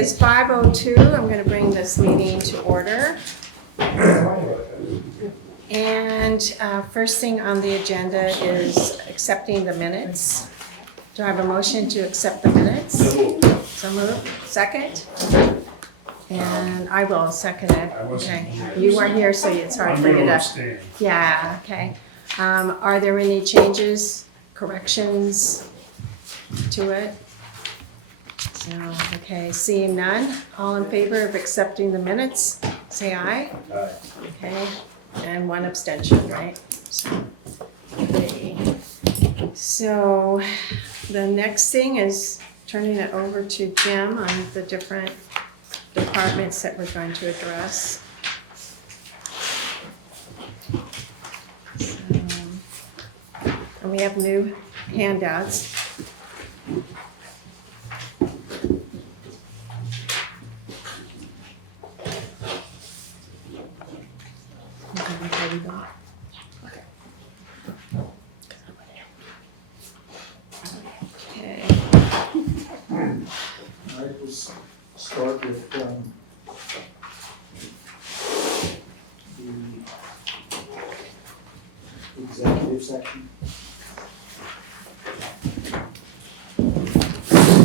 is 5:02. I'm going to bring this meeting to order. And first thing on the agenda is accepting the minutes. Do I have a motion to accept the minutes? So moved. Second? And I will second it. Okay. You weren't here, so it's hard for you to. Yeah, okay. Are there any changes, corrections to it? So, okay, seeing none, all in favor of accepting the minutes, say aye. Aye. Okay, and one abstention, right? So, okay. So the next thing is turning it over to Jim on the different departments that we're going to address. So, and we have new handouts. Okay. All right, we'll start with the executive section.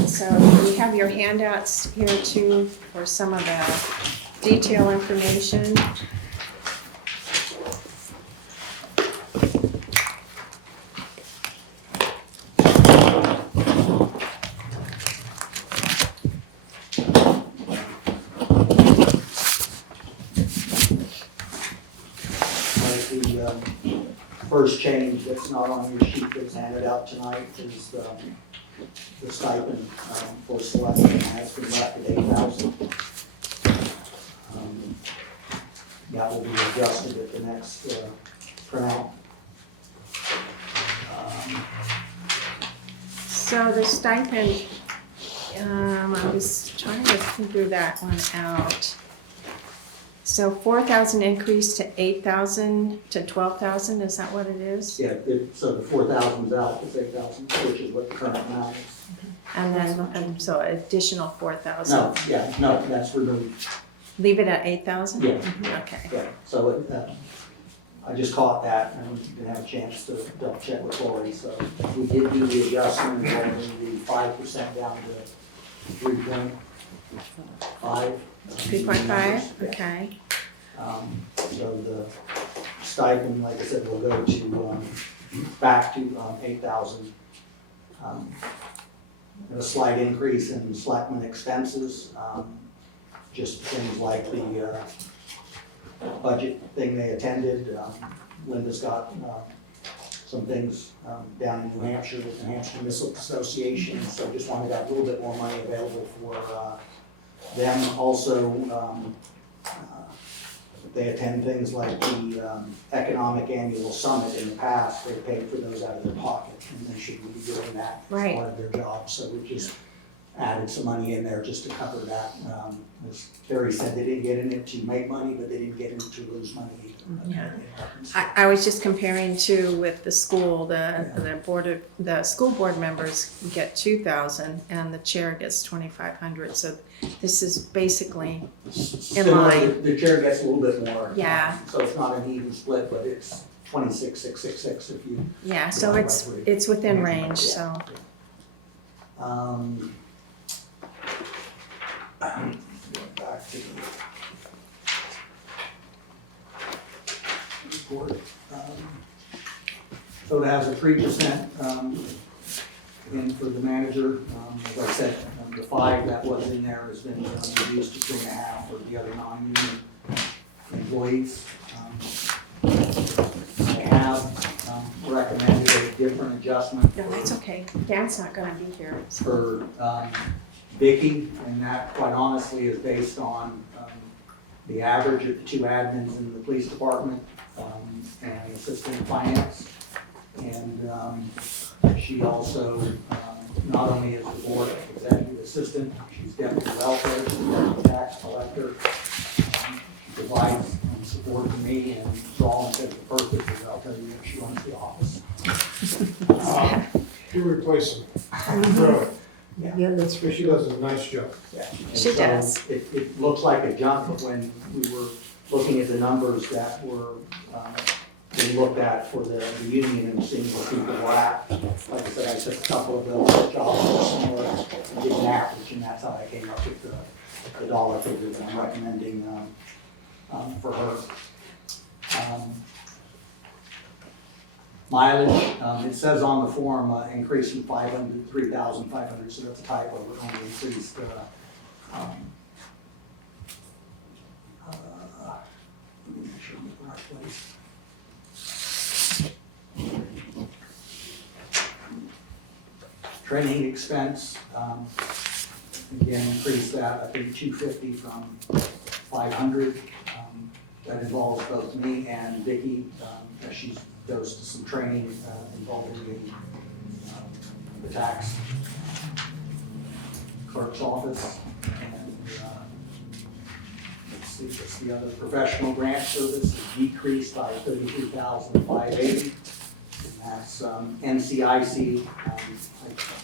So we have your handouts here too for some of the detail information. First change that's not on your sheet that's handed out tonight is the stipend for selectmen has been left at $8,000. That will be adjusted at the next printout. So the stipend, I was trying to figure that one out. So 4,000 increase to 8,000 to 12,000, is that what it is? Yeah, so the 4,000 is out, it's 8,000, which is what the current amount is. And then, so additional 4,000. No, that's removed. Leave it at 8,000? Yeah. Okay. Yeah, so I just caught that and didn't have a chance to double check with Lori, so we did do the adjustment, bringing the 5% down to 3.5. 3.5, okay. So the stipend, like I said, will go to, back to 8,000. A slight increase in selectmen expenses, just things like the budget thing they attended. Linda's got some things down in New Hampshire with the Hampshire Missile Association, so just wanted to have a little bit more money available for them. Also, they attend things like the Economic Annual Summit. In the past, they paid for those out of their pocket, and they should be doing that as Right. part of their job. So we just added some money in there just to cover that. As Terry said, they didn't get in it to make money, but they didn't get in it to lose money either. Yeah. I was just comparing to with the school, the school board members get 2,000 and the chair gets 2,500. So this is basically in line. The chair gets a little bit more. Yeah. So it's not an even split, but it's 26,666 if you. Yeah, so it's within range, so. Back to the report. So it has a 3% in for the manager. As I said, the 5 that was in there has been reduced to 2.5 for the other non-union employees. I have recommended a different adjustment. No, that's okay. Dan's not gonna be here. For Vicky, and that quite honestly is based on the average of the 2 admins in the police department and assistant finance. And she also not only is the board executive assistant, she's deputy welfare, she's deputy tax collector. She provides support to me, and for all intents and purposes, I'll tell you if she runs the office. You replace him. Really? Yeah, that's for She sure. does a nice job. Yeah. And She so does. It looks like a jump, but when we were looking at the numbers that were being looked at for the union and seeing where people were at, like I said, I took a couple of those jobs that were similar and did an average, and that's how I came up with the dollar figure that I'm recommending for her. Mileage, it says on the form, increase from 500 to 3,500, so that's a typo, it only increased, let me make sure I'm in the right place. Training expense, again, increased that, I think 250 from 500. That involves both me and Vicki, as she goes to some training involving the tax clerk's office. And let's see, what's the other, professional grant service is decreased by 33,580. That's NCIC. I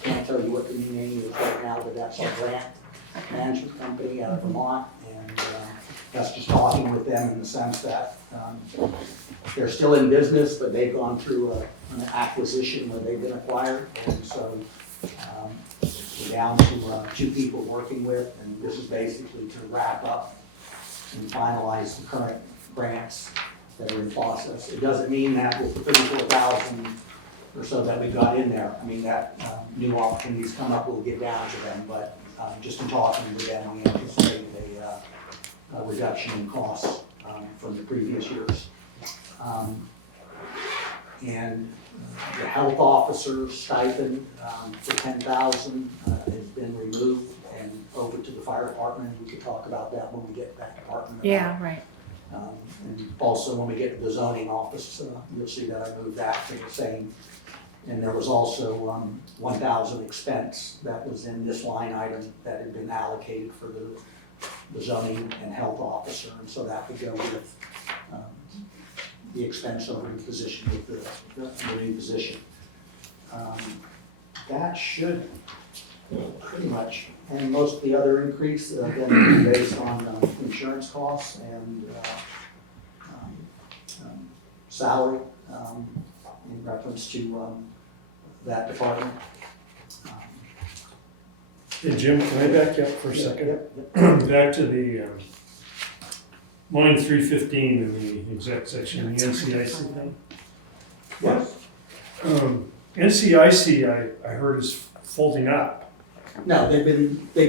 can't tell you what the new name is right now, but that's our grant management company out of Vermont. And that's just talking with them in the sense that they're still in business, but they've gone through an acquisition where they've been acquired. And so we're down to 2 people working with, and this is basically to wrap up and finalize the current grants that are in process. It doesn't mean that with the 34,000 or so that we got in there, I mean that new opportunities come up, we'll get down to them, but just in talking with them, we anticipate a reduction in costs from the previous years. And the health officer stipend for 10,000 has been removed and over to the fire department. We could talk about that when we get to that department. Yeah, right. And also when we get to the zoning office, you'll see that I moved that to the same. And there was also 1,000 expense that was in this line item that had been allocated for the zoning and health officer. And so that would go with the expense over the position with the new position. That should pretty much, and most of the other increase then based on insurance costs and salary in reference to that department. Hey, Jim, can I back you up for a second? Yep. Back to the line 315 in the exec section, the NCIC thing. Yes. NCIC, I heard is folding up. No, they've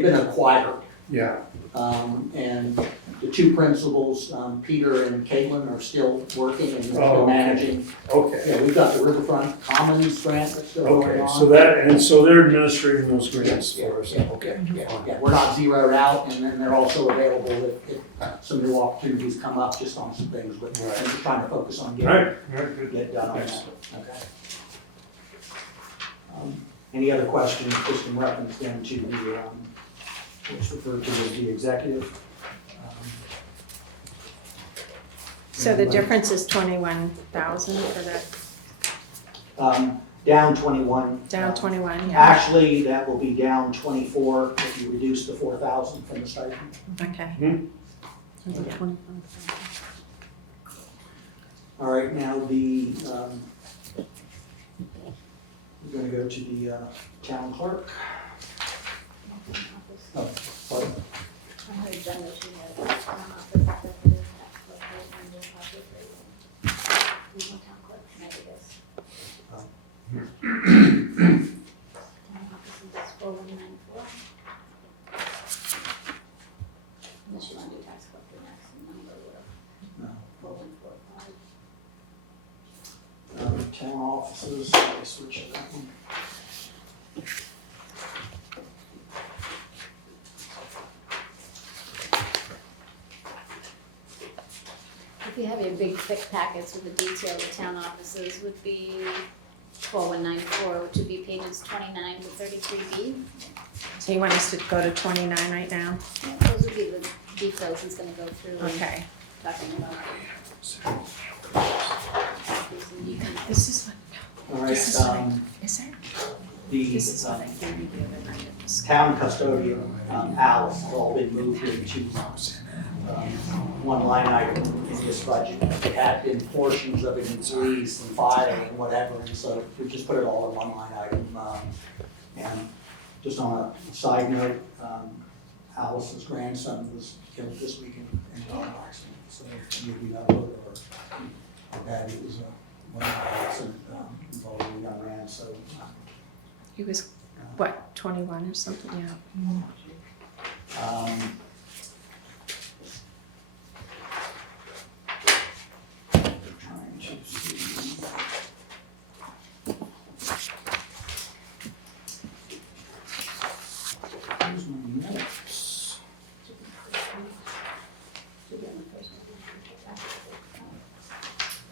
been acquired. Yeah. And the 2 principals, Peter and Caitlin, are still working and they're still Oh, okay. managing. Okay. Yeah, we've got the Riverfront Commons grant that's still going Okay, on. so they're administrating those grants Yeah, for us. yeah, Okay. Yeah, we're not zeroed out, and then they're also available if some new opportunities come up just on some things, but I'm Right. just trying to focus on All getting right, good. get done on that. Excellent. Okay. Any other questions, just in reference then to the, what's referred to as the executive? So the difference is 21,000 for that, Down 21. down 21, yeah. Actually, that will be down 24 if you reduce the 4,000 from the stipend. Okay. All right, now the, we're gonna go to the town clerk. Oh, pardon. I heard Jen that she had, the fact that it is tax collector and the budget rate. Regional town clerk, maybe this. Town office is 4194. Unless you want to do tax collector next, and number would No. 4145. Town offices, I switch to that one. If you have your big thick packets with the detail of town offices would be 4194, which would be pages 29 to 33B. So you want us to go to 29 right now? Yeah, those would be the details he's gonna go through and Okay. talking about. You can This is what, All this is what right, is there? The This is what I gave you the other night. town custodian, Alice, has all been moved into one line item in this budget. It had been portions of it in police and filing and whatever, and so we just put it all in one line item. And just on a side note, Alice's grandson was killed this weekend in a car accident, so maybe that would, or daddy was one accident involving a young man, so. He was, what, 21 or something, yeah. Trying to see. Here's my notes.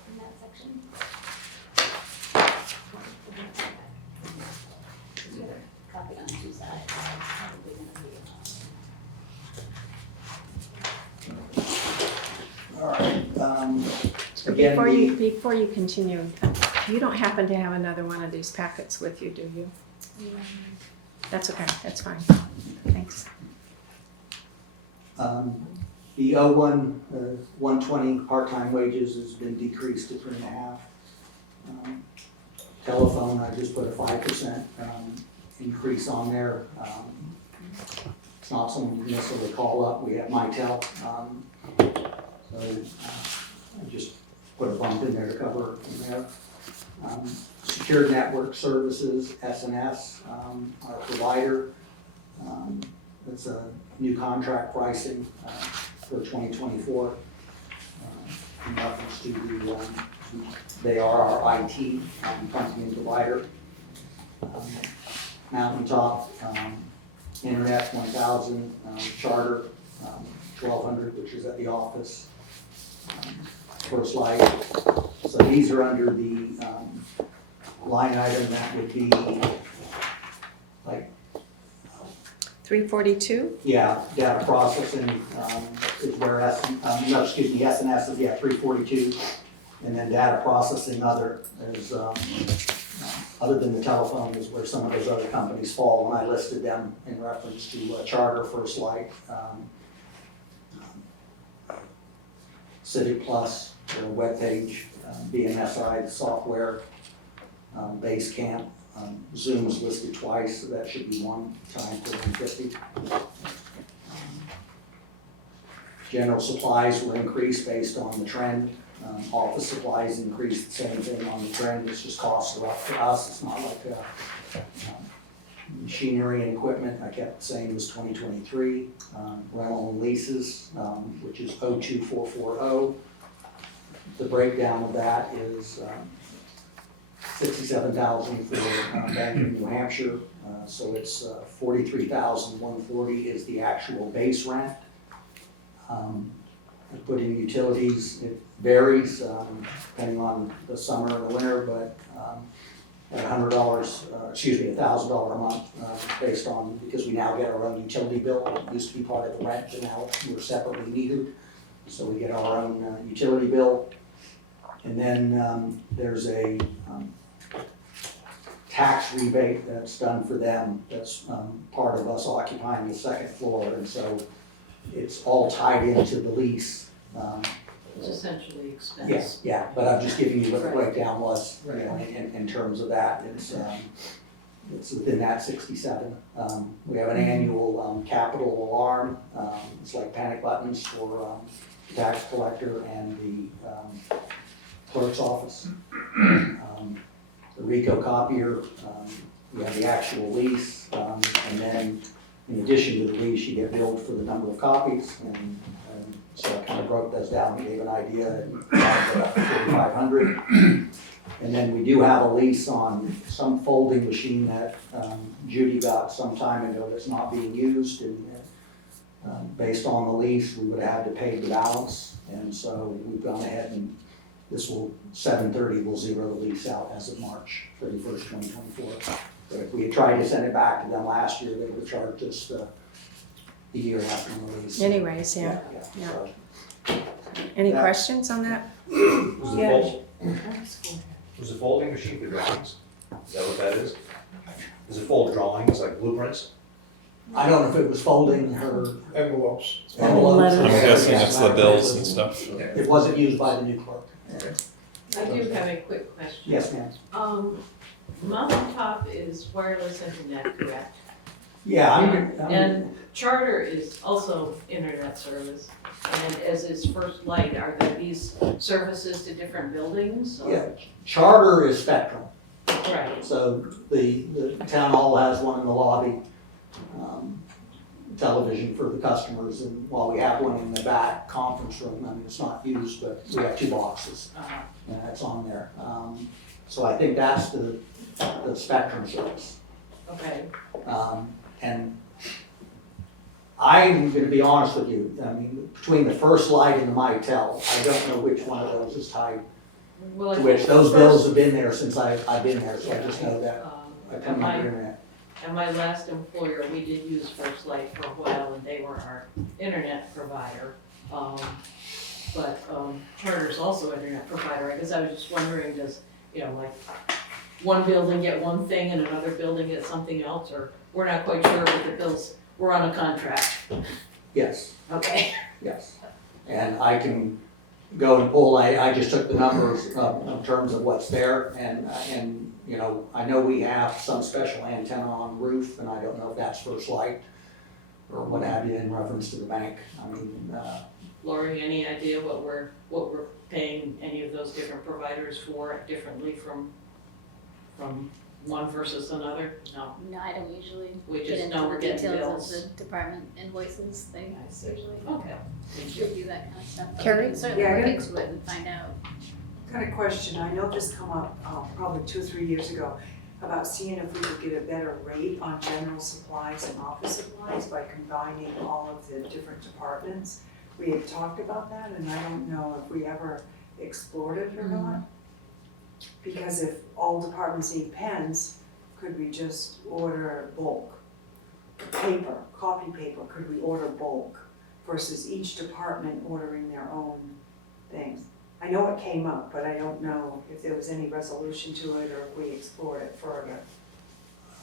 In that section. Copy on two sides. Probably gonna be, All right, So again, before you continue, you don't happen to have another one of these packets with you, do you? That's okay, that's fine. Thanks. The 120 part-time wages has been decreased to 3.5. Telephone, I just put a 5% increase on there. It's not something you can necessarily call up. We have MyTel. So I just put a bump in there to cover in there. Secured Network Services, S&S, our provider. That's a new contract pricing for 2024. In reference to they are our IT company and provider. Mountaintop, Internet 1000, Charter 1200, which is at the office. First Light. So these are under the line item that would be like, 342? yeah, data processing is where S&S is, 342. And then data processing other is, other than the telephone is where some of those other companies fall. And I listed them in reference to Charter, First Light, Civic Plus, their webpage, BMSI software, Basecamp, Zoom is listed twice, so that should be one time for 150. General supplies were increased based on the trend. Office supplies increased the same thing on the trend. It's just costs are up for us. It's not like machinery and equipment I kept the same as 2023. Rental and leases, which is 02440. The breakdown of that is $67,000 for Bank of New Hampshire. So it's $43,140 is the actual base rent. I put in utilities. It varies depending on the summer and the winter, but at $100, $1,000 a month based on, because we now get our own utility bill. It used to be part of the rent, but now we're separately needed. So we get our own utility bill. And then there's a tax rebate that's done for them. That's part of us occupying the second floor. And so it's all tied into the lease. It's essentially expense. Yes, yeah, but I'm just giving you what the breakdown was, you know, in terms of that. It's within that 67. We have an annual capital alarm. It's like panic buttons for the tax collector and the clerk's office. The RICO copier, we have the actual lease, and then in addition to the lease, you get billed for the number of copies, and so I kind of broke those down and gave an idea, and about 4,500. And then we do have a lease on some folding machine that Judy got some time ago that's not being used, and based on the lease, we would have had to pay the balance, and so we've gone ahead and this will, 7/30 will zero the lease out as of March 31st, 2024. But if we had tried to send it back to them last year, they would have charged us the year after the lease. Anyways, yeah. So, Any Yeah. questions on that? Was the Yeah. was the folding machine for drawings? Is that what that is? Does it fold drawings, like blueprints? I don't know if it was folding her Envelopes. envelopes. I'm guessing it's the bills and stuff. It wasn't used by the new clerk. I do have a quick question. Yes, ma'am. Mom and Pop is wireless internet, correct? Yeah, And Charter is also internet service, and as is First Light, are there these services to different buildings? or- yeah, Charter is Spectrum. Right, So the town hall has one in the lobby, television for the customers, and while we have one in the back conference room, I mean, it's not used, but we have 2 boxes, and that's on there. So I think that's the Spectrum service. okay. And I'm gonna be honest with you, I mean, between the First Light and the Mitel, I don't know which one of those is tied Well, to which. Those bills have been there since I've been there, so I just know that I At come on the my, internet. at my last employer, we did use First Light for a while, and they were our internet provider. But Charter's also internet provider. I guess I was just wondering, does, like, one building get one thing and another building get something else, or we're not quite sure with the bills, we're on a contract. Yes, Okay. yes. And I can go and pull, I just took the numbers in terms of what's there, and, I know we have some special antenna on the roof, and I don't know if that's First Light or what have you in reference to the bank. I mean, Lori, any idea what we're paying any of those different providers for differently from one versus another? No. No, I don't usually We get just into know the we're getting details bills. of the department invoices. They I see. usually Okay. Thank you. review that kind of stuff. But Carrie? we can certainly Yeah, I look got- into it and find out. Got a question, I know this come up probably 2 or 3 years ago, about seeing if we could get a better rate on general supplies and office supplies by combining all of the different departments. We had talked about that, and I don't know if we ever explored it or not. Because if all departments need pens, could we just order bulk? Paper, copy paper, could we order bulk versus each department ordering their own things? I know it came up, but I don't know if there was any resolution to it or if we explored it further.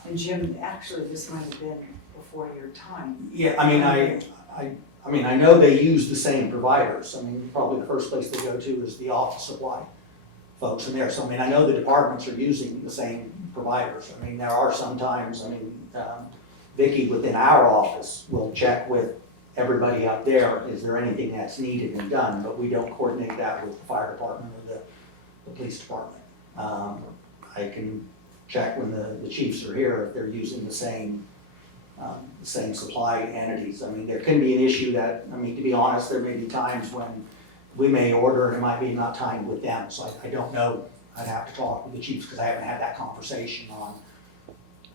And Jim, actually, this might have been before your time. yeah, I mean, I know they use the same providers. I mean, probably the first place they go to is the office supply folks in there. So, I mean, I know the departments are using the same providers. I mean, there are sometimes, Vicki within our office will check with everybody out there, is there anything that's needed and done, but we don't coordinate that with the fire department or the police department. I can check when the chiefs are here if they're using the same supply entities. I mean, there can be an issue that, to be honest, there may be times when we may order and it might be not timed with them, so I don't know. I'd have to talk with the chiefs because I haven't had that conversation on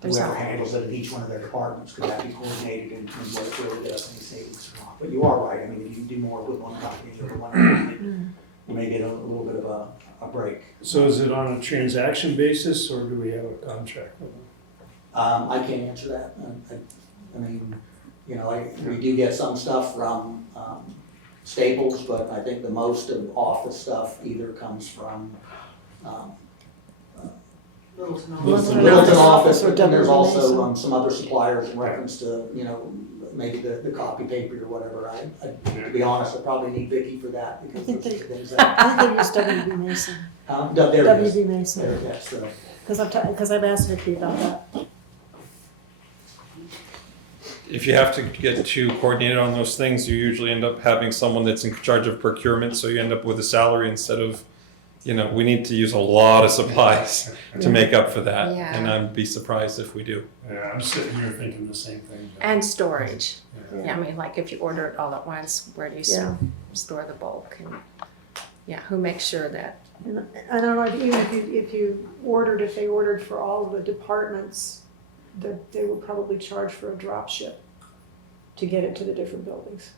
whoever handles it in each one of their departments, could that be coordinated and what it really does, any savings or not. But you are right, I mean, if you do more with one company or one company, you may get a little bit of a break. So is it on a transaction basis, or do we have a contract with them? I can't answer that. We do get some stuff from Staples, but I think the most of office stuff either comes from Littleton office, but then there's also some other suppliers in reference to, maybe the copy paper or whatever. To be honest, I probably need Vicki for that because those are the things that. I think it was W.B. Mason. There it is. W.B. Mason. There, yes, so. Because I've asked Vicki about that. If you have to get too coordinated on those things, you usually end up having someone that's in charge of procurement, so you end up with a salary instead of, we need to use a lot of supplies to make up for that. Yeah. And I'd be surprised if we do. Yeah, I'm sitting here thinking the same thing. And storage. Yeah. Yeah, I mean, like if you order it all at once, where do you Yeah. store the bulk? And who makes sure that? And I don't know, even if they ordered for all the departments, they would probably charge for a drop ship to get it to the different buildings.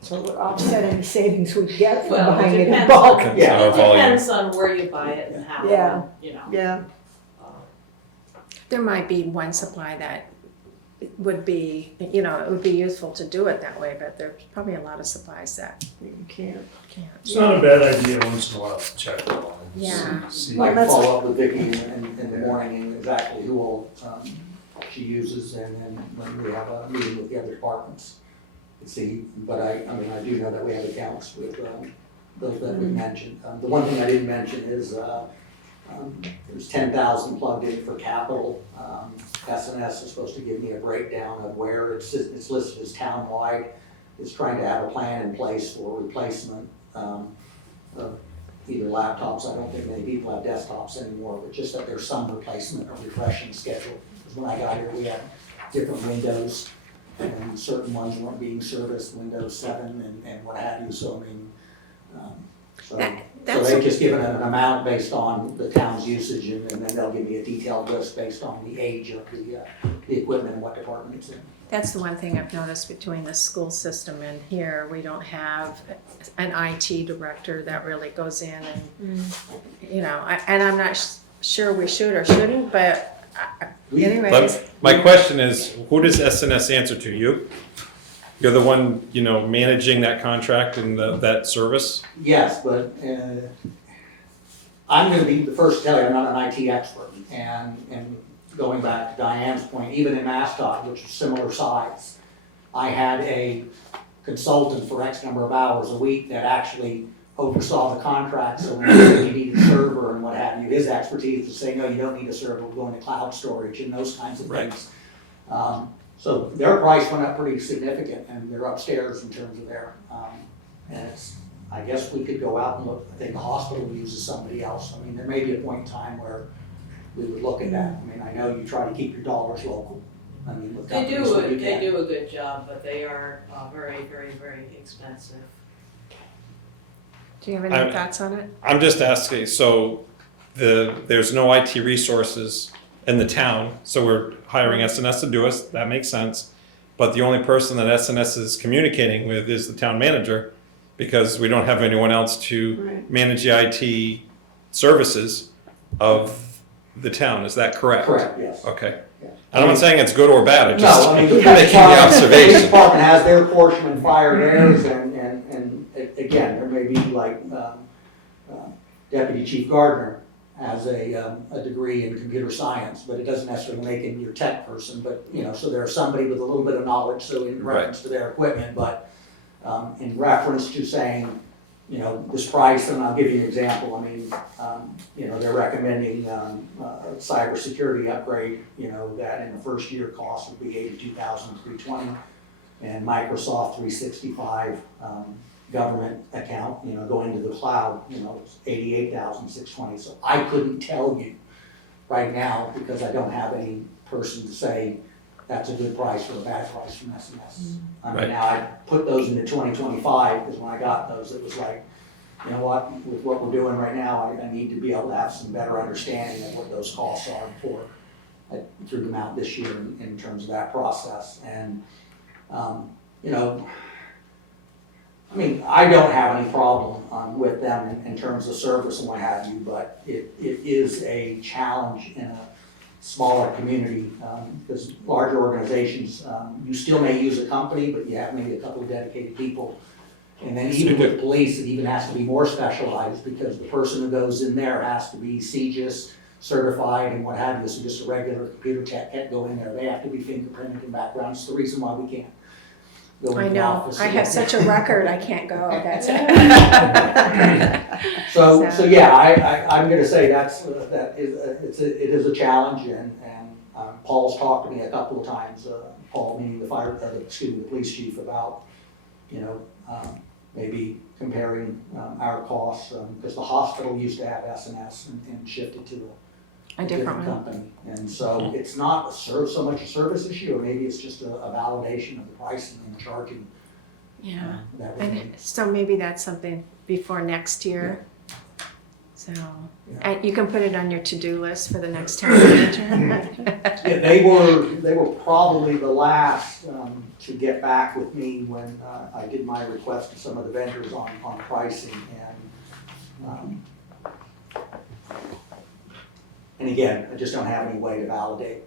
So we're offsetting the savings we get from Well, it buying it in depends. bulk. Yeah. It depends on where you buy it and how, Yeah. Yeah. There might be one supply that would be, it would be useful to do it that way, but there's probably a lot of supplies that You can't. can't. It's not a bad idea once in a while to check the line. Yeah. See, Might that's- follow up with Vicki in the morning and exactly who all she uses, and then when we have a meeting with the other departments. See, but I mean, I do know that we have accounts with those that we mentioned. The one thing I didn't mention is there's 10,000 plugged in for capital. SNS is supposed to give me a breakdown of where it's listed as townwide. It's trying to have a plan in place for replacement of either laptops. I don't think many people have desktops anymore, but just that there's some replacement or refreshing schedule. Because when I got here, we had different windows, and certain ones weren't being serviced, Windows 7 and what have you. So I mean, so That's they've just given an amount based on the town's usage, and then they'll give me a detailed list based on the age of the equipment and what department it's in. That's the one thing I've noticed between the school system and here. We don't have an IT director that really goes in and, you know, and I'm not sure we should or shouldn't, but anyways. My question is, who does SNS answer to? You? You're the one, you know, managing that contract and that service? Yes, but I'm gonna be the first to tell you, I'm not an IT expert, and going back to Diane's point, even in Mascot, which is similar size, I had a consultant for X number of hours a week that actually oversaw the contract, so when you needed a server and what have you, his expertise was saying, no, you don't need a server, we're going to cloud storage and those kinds of Right. things. So their price went up pretty significant, and they're upstairs in terms of their, and it's, I guess we could go out and look. I think the hospital uses somebody else. I mean, there may be a point in time where we would look at that. I mean, I know you try to keep your dollars local. I mean, with They companies that you do can. a good job, but they are very, very, very expensive. Do you have any thoughts on it? I'm just asking, so there's no IT resources in the town, so we're hiring SNS to do us, that makes sense. But the only person that SNS is communicating with is the town manager, because we don't have anyone else to Right. manage the IT services of the town, is that correct? Correct, yes. Okay. Yeah. I'm not saying it's good or bad, I'm No, just I mean, making the the police observation. department has their portion and fire theirs, and again, there may be like Deputy Chief Gardner has a degree in computer science, but it doesn't necessarily make him your tech person, but, you know, so there's somebody with a little bit of knowledge, so in reference to their equipment, but in reference to saying, you know, this price, and I'll give you an example, I mean, you know, they're recommending a cybersecurity upgrade, you know, that in the first year cost would be $82,320, and Microsoft 365 government account, you know, going to the cloud, you know, it's $88,620. So I couldn't tell you right now because I don't have any person to say that's a good price or a bad price from SNS. I mean, Right. now I put those into 2025 because when I got those, it was like, you know what, with what we're doing right now, I need to be able to have some better understanding of what those costs are before I threw them out this year in terms of that process. And, you know, I mean, I don't have any problem with them in terms of service and what have you, but it is a challenge in a smaller community, because larger organizations, you still may use a company, but you have maybe a couple of dedicated people. And then even with police, it even has to be more specialized, because the person who goes in there has to be CGIS certified and what have you, so just a regular computer tech can't go in there. They have to be fingerprinted and background. It's the reason why we can't go I in the know, office. I have such a record, I can't go, that's it. So yeah, I'm gonna say that it is a challenge, and Paul's talked to me a couple of times, Paul meaning the police chief, about, you know, maybe comparing our costs, because the hospital used to have SNS and shifted to a different one. company. And so it's not so much a service issue, or maybe it's just a validation of the pricing and the charging. Yeah, That we need. and so maybe that's something before next year. So, and you can put it on your to-do list for the next town manager. Yeah, they were probably the last to get back with me when I did my request to some of the vendors on pricing, and again, I just don't have any way to validate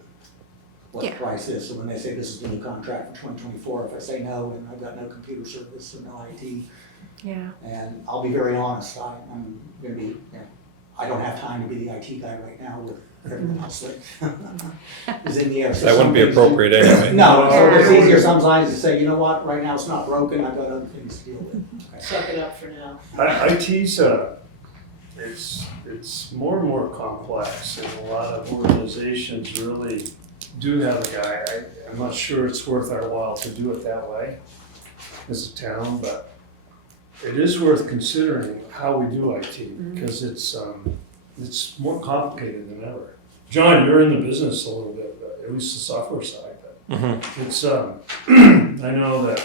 what the Yeah. price is. So when they say this is the new contract for 2024, if I say no, and I've got no computer service or no IT, Yeah, and I'll be very honest, I'm gonna be, I don't have time to be the IT guy right now with everything else that is in the air. So That wouldn't be some days- appropriate anyway. No, so it's Yeah. easier sometimes to say, you know what, right now it's not broken, I've got other things to deal with. Okay. Suck it up for now. IT's, it's more and more complex, and a lot of organizations really do have a guy. I'm not sure it's worth our while to do it that way as a town, but it is worth considering how we do IT, because it's more complicated than ever. John, you're in the business a little bit, but at least the software side, but Mhm. it's, I know that,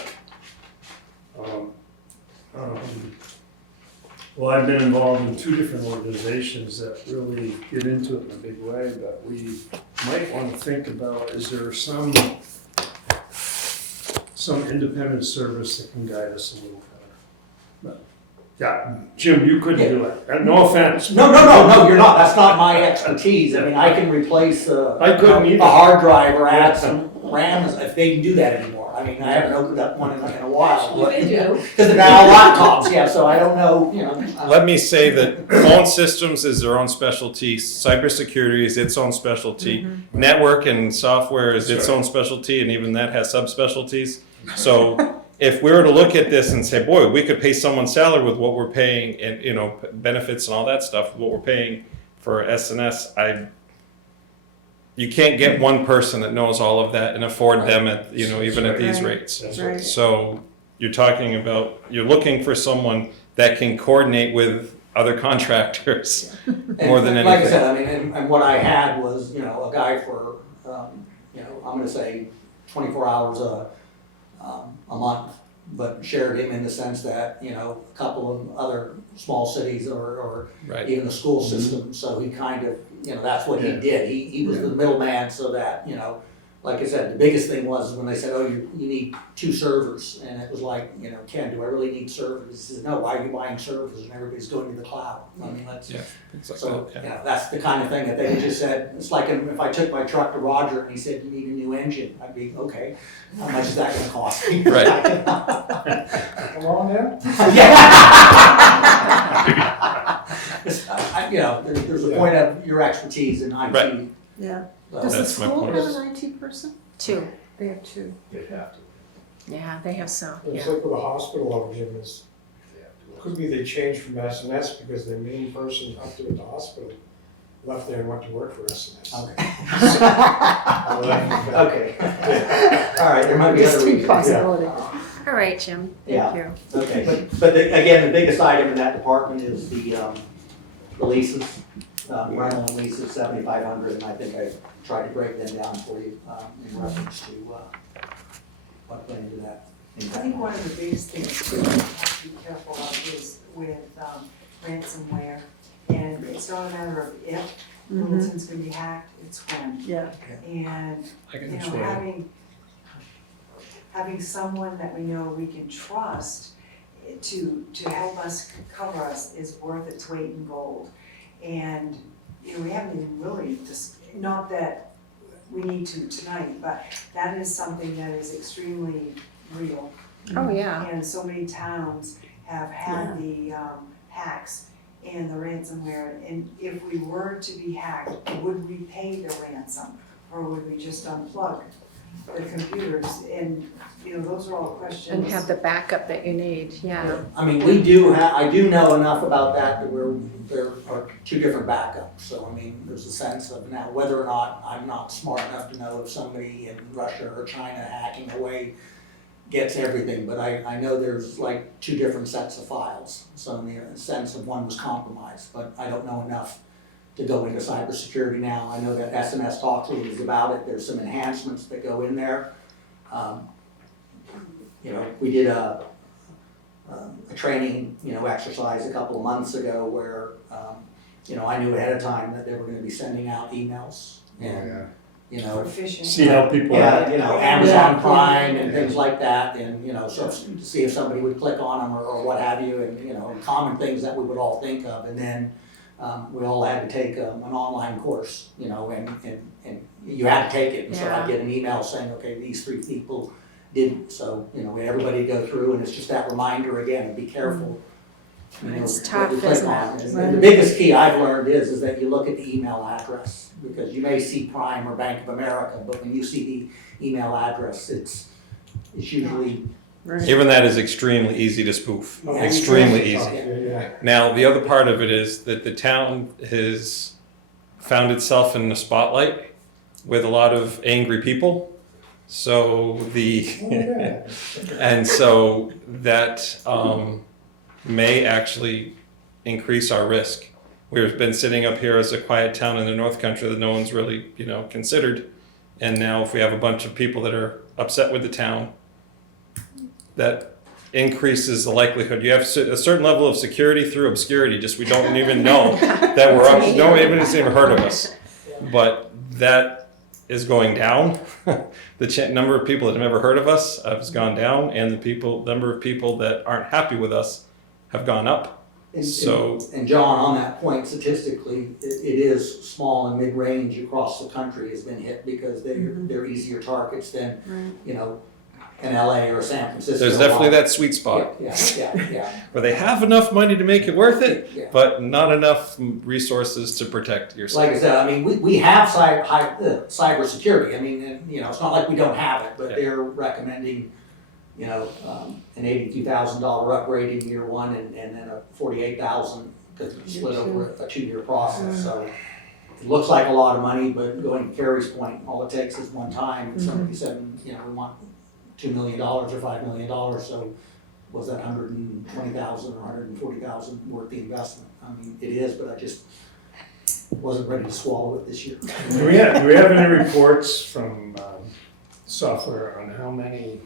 well, I've been involved in 2 different organizations that really get into it in a big way, but we might want to think about, is there some independent service that can guide us a little better? But, yeah, Jim, you couldn't do it. No offense. No, you're not, that's not my expertise, I mean, I can replace I couldn't either. a hard drive or add some RAMs, if they can do that anymore. I mean, I haven't opened up one in a while. Well, they do. Because they're now laptops, yeah, so I don't know, you know. Let me say that phone systems is their own specialty, cybersecurity is its own specialty, network and software is its own specialty, and even that has subspecialties. So if we were to look at this and say, boy, we could pay someone's salary with what we're paying and, you know, benefits and all that stuff, what we're paying for SNS, you can't get one person that knows all of that and afford them at, you know, even at these Right. rates. That's Right. So you're talking about, you're looking for someone that can coordinate with other contractors more than And like I anything. said, I mean, and what I had was, you know, a guy for, you know, I'm gonna say 24 hours a month, but shared him in the sense that, you know, a couple of other small cities or Right. even the school system, so he kind of, you know, that's what he Yeah. did. He was the middleman so that, you know, like I said, the biggest thing was when they said, oh, you need 2 servers, and it was like, you know, Ken, do I really need servers? He says, no, why are you buying servers? And everybody's going to the cloud. I mean, that's, Yeah, things like so, that, you yeah. know, that's the kind of thing that they just said, it's like if I took my truck to Roger and he said, you need a new engine, I'd be, okay, how much is that gonna cost me? Right. Come on now. You know, there's a point of your expertise in IT. Right. Yeah. So- Does the That's my school point. have an IT person? 2. They have 2. They have to. Yeah, they have some, It's yeah. like with the hospital of Jim is, They have to. could be they changed from SNS because the main person up there at the hospital left there and went to work for SNS. Okay. Well, that- Okay. All right, there might be other Distinct reasons. possibility. All right, Jim, Yeah. thank you. Okay, but again, the biggest item in that department is the leases, rental and leases, 7,500, and I think I tried to break them down for you in reference to what went into that. I think one of the biggest things we have to be careful of is with ransomware. And it's not a matter of if Littleton's gonna be hacked, it's when. Yeah. And, I can you know, explain. having someone that we know we can trust to help us, cover us is worth its weight in gold. And, you know, we haven't even really just, not that we need to tonight, but that is something that is extremely real. Oh, yeah. And so many towns have had the hacks and the ransomware, and if we were to be hacked, would we pay the ransom? Or would we just unplug the computers? And, you know, those are all questions. And have the backup that you need, yeah. I mean, I do know enough about that there are 2 different backups. So, I mean, there's a sense of now whether or not I'm not smart enough to know if somebody in Russia or China hacking away gets everything, but I know there's like 2 different sets of files. So in the sense of one was compromised, but I don't know enough to go into cybersecurity now. I know that SNS talks a little bit about it. There's some enhancements that go in there. You know, we did a training, you know, exercise a couple of months ago where, you know, I knew ahead of time that they were gonna be sending out emails and, you know, For phishing. See how people yeah, you know, Amazon Yeah. Prime and things like that, and, you know, so to see if somebody would click on them or what have you, and, you know, common things that we would all think of, and then we all had to take an online course, you know, and you had to take it, and so Yeah. I'd get an email saying, okay, these 3 people didn't, so, you know, everybody go through, and it's just that reminder again, be careful you know, It's what tough, you click isn't on. it? And the biggest key I've learned is that you look at the email address, because you may see Prime or Bank of America, but when you see the email address, it's usually. Even that is extremely easy to spoof, Yeah. extremely easy. Yeah. Now, the other part of it is that the town has found itself in the spotlight with a lot of angry people. So and so that may actually increase our risk. We've been sitting up here as a quiet town in the North Country that no one's really, considered. And now if we have a bunch of people that are upset with the town, that increases the likelihood. You have a certain level of security through obscurity. Just we don't even know that we're up. No one has even heard of us. But that is going down. The number of people that have never heard of us has gone down, and the number of people that aren't happy with us have gone up. And John, on that point, statistically, it is small and mid-range across the country has been hit because they're easier targets than, an LA or a San Francisco. There's definitely that sweet spot Yeah. where they have enough money to make it worth it, Yeah. but not enough resources to protect yourself. Like I said, I mean, we have cybersecurity. I mean, and, it's not like we don't have it, but they're recommending, an $82,000 upgrade in year one and then a $48,000 because it's split over a 2-year process. So it looks like a lot of money, but going to Carrie's point, all it takes is one time. And somebody said, we want $2 million or $5 million. So was that $120,000 or $140,000 worth the investment? I mean, it is, but I just wasn't ready to swallow it this year. Do we have any reports from software on how many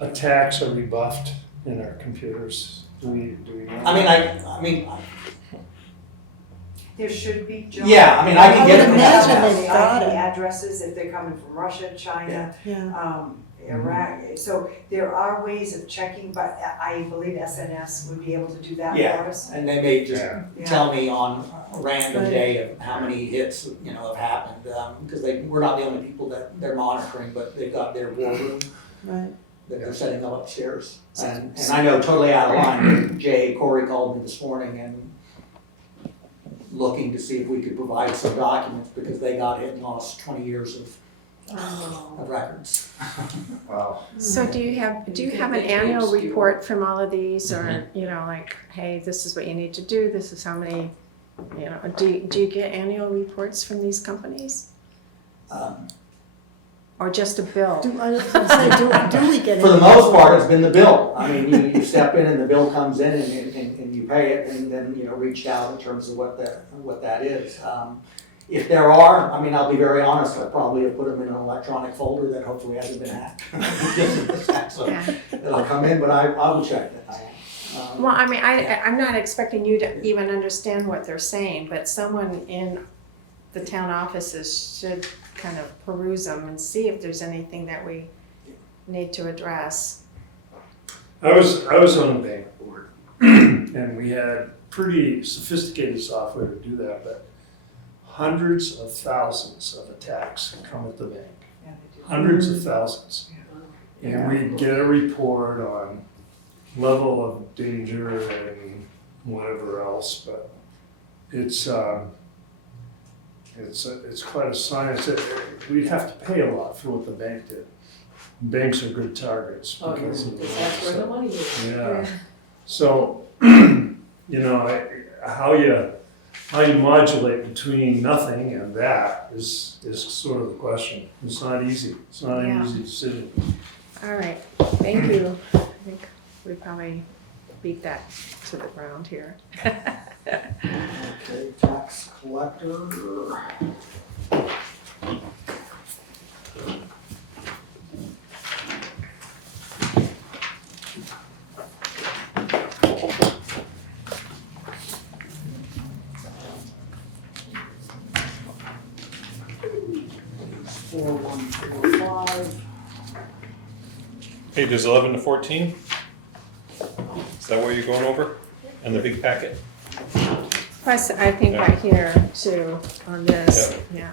attacks are rebuffed in our computers? Do we know? I mean, There should be, John. Yeah, I mean, I can get it. I would imagine they've got The it. addresses, if they're coming from Russia, China, Iraq. So there are ways of checking, but I believe SNS would be able to do that for us. And they may just Yeah. tell me on a random day of how many hits, have happened, because we're not the only people that they're monitoring, but they've got their war room Right. that they're setting up upstairs. And I know totally out of line, Corey called me this morning and looking to see if we could provide some documents because they got hit and lost 20 years of records. Wow. So do you have an annual report from all of these, or, like, hey, this is what you need to do, this is how many, do you get annual reports from these companies? Or just a bill? I was gonna say, do we get it? For the most part, it's been the bill. I mean, you step in and the bill comes in and you pay it and then, reached out in terms of what that is. If there are, I'll be very honest, I probably have put them in an electronic folder that hopefully hasn't been hacked. So it'll come in, but I will check that. Well, I'm not expecting you to even understand what they're saying, but someone in the town offices should kind of peruse them and see if there's anything that we need to address. I was on the bank board and we had pretty sophisticated software to do that, but hundreds of thousands of attacks come at the bank. Yeah, they do. Hundreds of thousands. And we'd get a report on level of danger and whatever else, but it's quite a science. We'd have to pay a lot for what the bank did. Banks are good targets. Oh, because because of that, that's where so- the money is. Yeah. So, how you modulate between nothing and that is sort of the question. It's not easy. It's not an easy decision. All right, thank you. I think we probably beat that to the ground here. Okay, tax collector. Four, 1, 4, 5. Pages 11 to 14? Is that what you're going over? And the big packet? Plus, I think right here too, on this, yeah.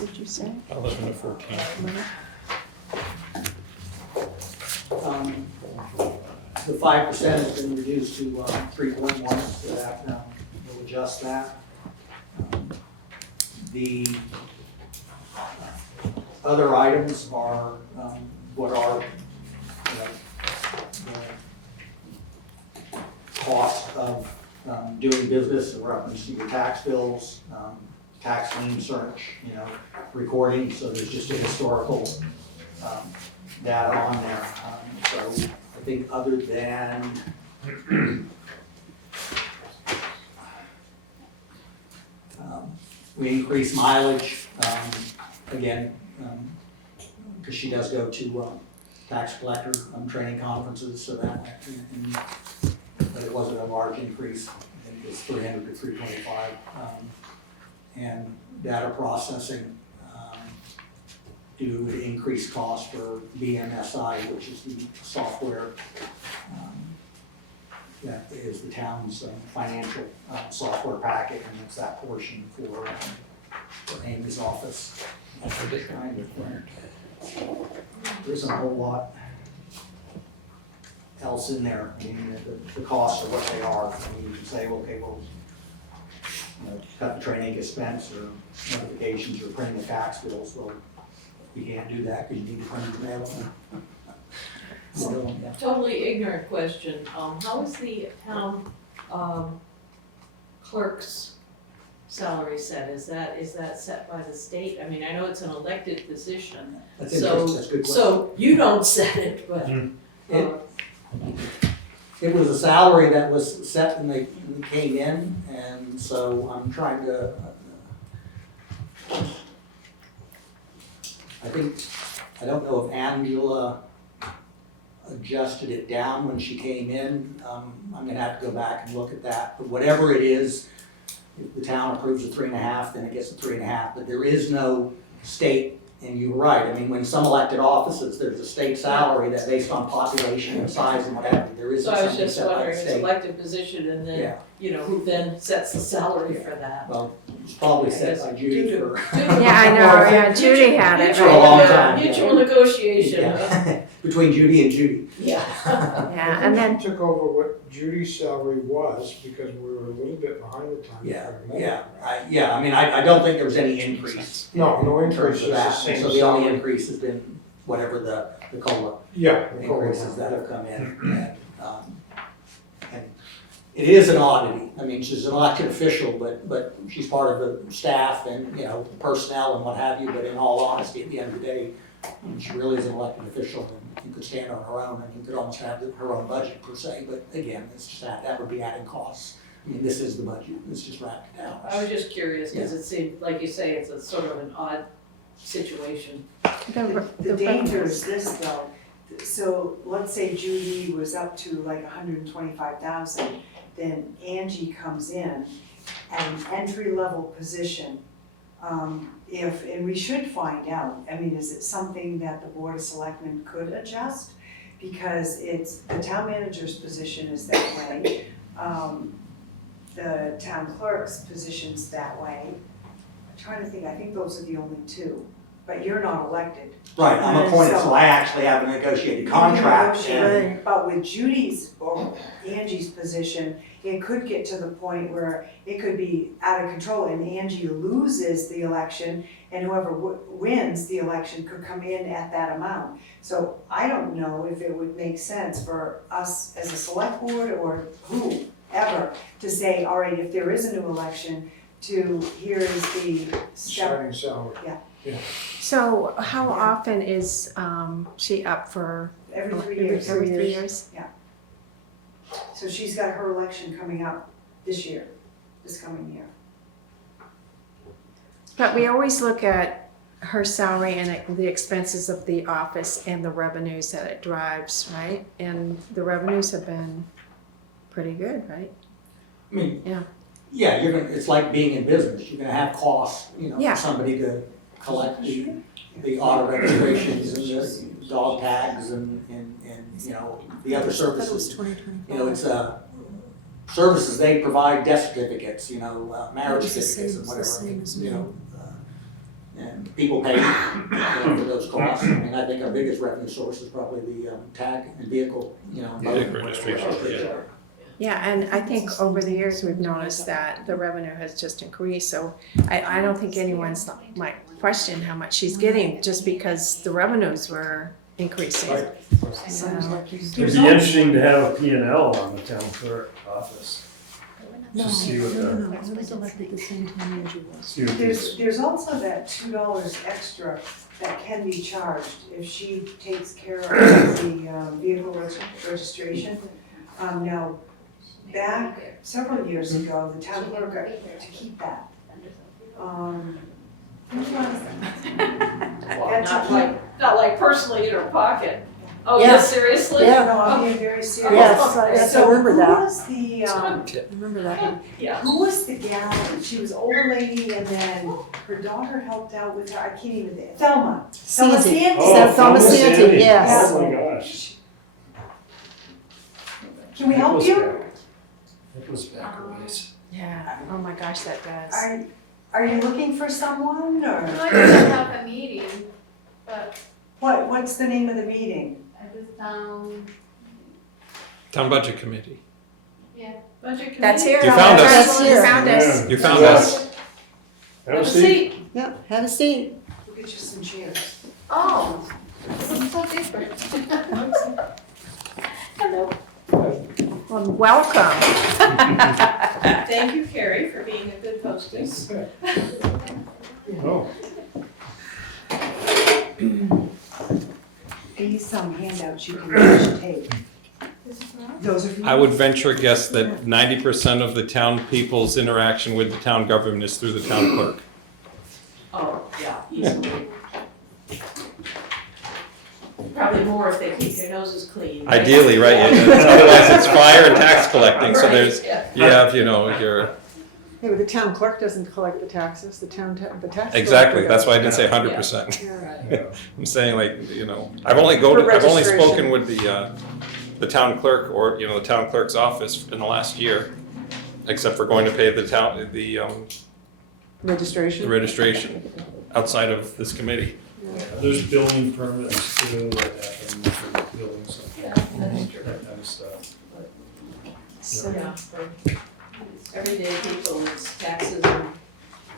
did you say? 11 to 14. The 5% has been reduced to 3.1, so that will adjust that. The other items are what are the cost of doing business in reference to your tax bills, tax lien search, recording, so there's just a historical data on there. So I think other than we increase mileage, again, because she does go to tax collector training conferences, so that, but it wasn't a large increase. I think it was 300 to 325. And data processing due to increased cost for BMSI, which is the software that is the town's financial software packet, and it's that portion for Amy's office. There isn't a whole lot else in there. I mean, the costs are what they are. I mean, you can say, okay, well, cut the training expense or notifications or printing the tax bills. Well, you can't do that because you need to print the mail. So, yeah. Totally ignorant question. How is the town clerk's salary set? Is that set by the state? I mean, I know it's an elected position. That's interesting. That's a good question. So you don't set it, but. It was a salary that was set when they came in, and so I'm trying to, I don't know if Angela adjusted it down when she came in. I'm gonna have to go back and look at that, but whatever it is, if the town approves a 3.5, then it gets a 3.5, but there is no state. And you're right, I mean, when some elected offices, there's a state salary that's based on population and size and what have you. There isn't So I was something just set by the wondering, it's state. elected position and then, Yeah, who then sets the salary for that? well, it's probably set by Judy for. Yeah, I know, yeah, Judy had it, For a long right? time, yeah. Mutual negotiation, huh? Yeah. Between Judy and Judy. Yeah. Yeah, and then, Took over what Judy's salary was because we were a little bit behind the time. if I remember. I mean, I don't think there was any increase. No In terms increase, of it's the that, same so the only salary. increase has been whatever the COLA Yeah. the COLA, increases that yeah. have come in. And it is an oddity. I mean, she's an elected official, but she's part of the staff and, personnel and what have you. But in all honesty, at the end of the day, she really is an elected official and you could stand on her own and you could almost have her own budget per se. But again, it's just that would be adding costs. I mean, this is the budget. It's just wrapped down. I was just curious, because it seemed, like you say, it's a sort of an odd situation. The danger is this though, so let's say Judy was up to like 125,000, then Angie comes in at an entry-level position. And we should find out, I mean, is it something that the Board of Selectmen could adjust? Because it's, the town manager's position is that way, the town clerk's position's that way. I'm trying to think, I think those are the only two, but you're not elected. Right, I'm appointed, so I actually have a negotiated contract. And But with Judy's or Angie's position, it could get to the point where it could be out of control and Angie loses the election and whoever wins the election could come in at that amount. So I don't know if it would make sense for us as a select board or whoever to say, all right, if there is a new election, here is the step. Starting salary. so how often is she up for? Every 3 years. Every 3 years? So she's got her election coming up this coming year. But we always look at her salary and the expenses of the office and the revenues that it drives, right? And the revenues have been pretty good, right? I mean, Yeah. it's like being in business. You're gonna have costs, Yeah. for somebody to collect the auto registrations and the dog tags and the other services. It's services they provide, death certificates, marriage certificates and whatever. and people pay for those costs. I mean, I think our biggest revenue source is probably the tag and vehicle, Vehicle registration, yeah. Yeah, and I think over the years, we've noticed that the revenue has just increased, so I don't think anyone's might question how much she's getting, just because the revenues were increasing. Right. So, It'd be interesting to have a P&L on the town clerk office. No, To see what the, I was elected the same time as you was. see what these, There's also that $2 extra that can be charged if she takes care of the vehicle registration. Now, back several years ago, the town clerk got to keep that. Well, not like personally in her pocket. Oh, Yeah. yes, seriously? Yeah. No, I'm being very serious. Yes, I remember So that. who was the, I remember that. Yeah. who was the gal? She was older lady and then her daughter helped out with her, I can't even think, Thelma. Thelma Sandy. Sandy. Oh, Thelma Sandy, yes. Oh my gosh. Can we help you? That goes back a ways. yeah, oh my gosh, that does. Are you looking for someone or I just have a meeting, but what's the name of the meeting? I just found, Town Budget Committee. yeah. Budget committee? That's here. You found us. That's here. You found us. Yeah. You found us. Have Have a a seat. seat. Yeah, have a seat. We'll get you some chairs. Oh, it's so different. Hello. Well, welcome. Thank you, Carrie, for being a good hostess. Oh, These handouts you can just take. Those are for you. I would venture a guess that 90% of the town people's interaction with the town government is through the town clerk. Oh, yeah, easily. Probably more if they keep their noses clean. right? Ideally, right? Otherwise, it's fire and tax collecting. So Right, there's, yeah. you have, your Hey, but the town clerk doesn't collect the taxes, the tax collector exactly. That's does. why I didn't say 100%. Yeah. yeah. I'm saying I've only registration. spoken with the town clerk or the town clerk's office in the last year, except for going to pay the Registration. registration outside of this committee. There's building permits too that happen for buildings, Yeah, that that's true. kind of stuff. So, Yeah, for everyday people, it's taxes and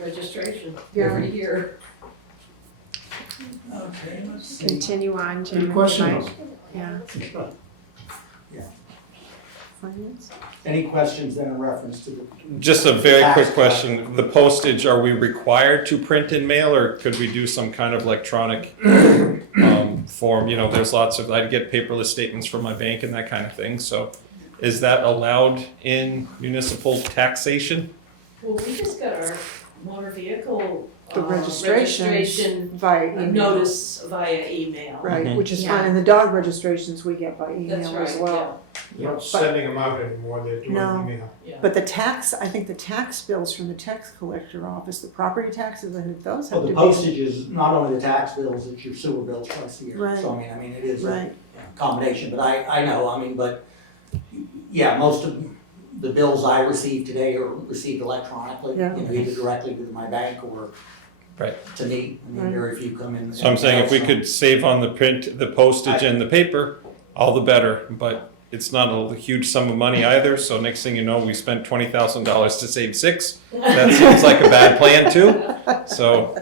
registration Yeah. every year. Okay, let's see. continue on, Jim. Any questions? Yeah. Finance? Any questions then in reference to the, Just a very quick Tax question. The postage, are we required to print and mail, or could we do some kind of electronic form? There's lots of, I'd get paperless statements from my bank and that kind of thing. So is that allowed in municipal taxation? Well, we just got our motor vehicle The registration via email. notice via email. Right, Mhm. which is Yeah. fine, and the dog registrations we get by That's email right, as well. Not sending them out anymore, they're doing No. email. yeah. But I think the tax bills from the tax collector office, the property taxes, I think those well, have the to be. postage is not only the tax bills, it's your sewer bills twice a year. Right. So I mean, it is a Right, combination, but I know, but yeah, most of the bills I receive today are received electronically, Yeah. either directly to my bank or Right. to me. I mean, Right. very few come in. So I'm saying if we could save on the print, the postage and the paper, all the better. But it's not a huge sum of money either. So next thing you know, we spent $20,000 to save $6. That seems like a bad plan too. So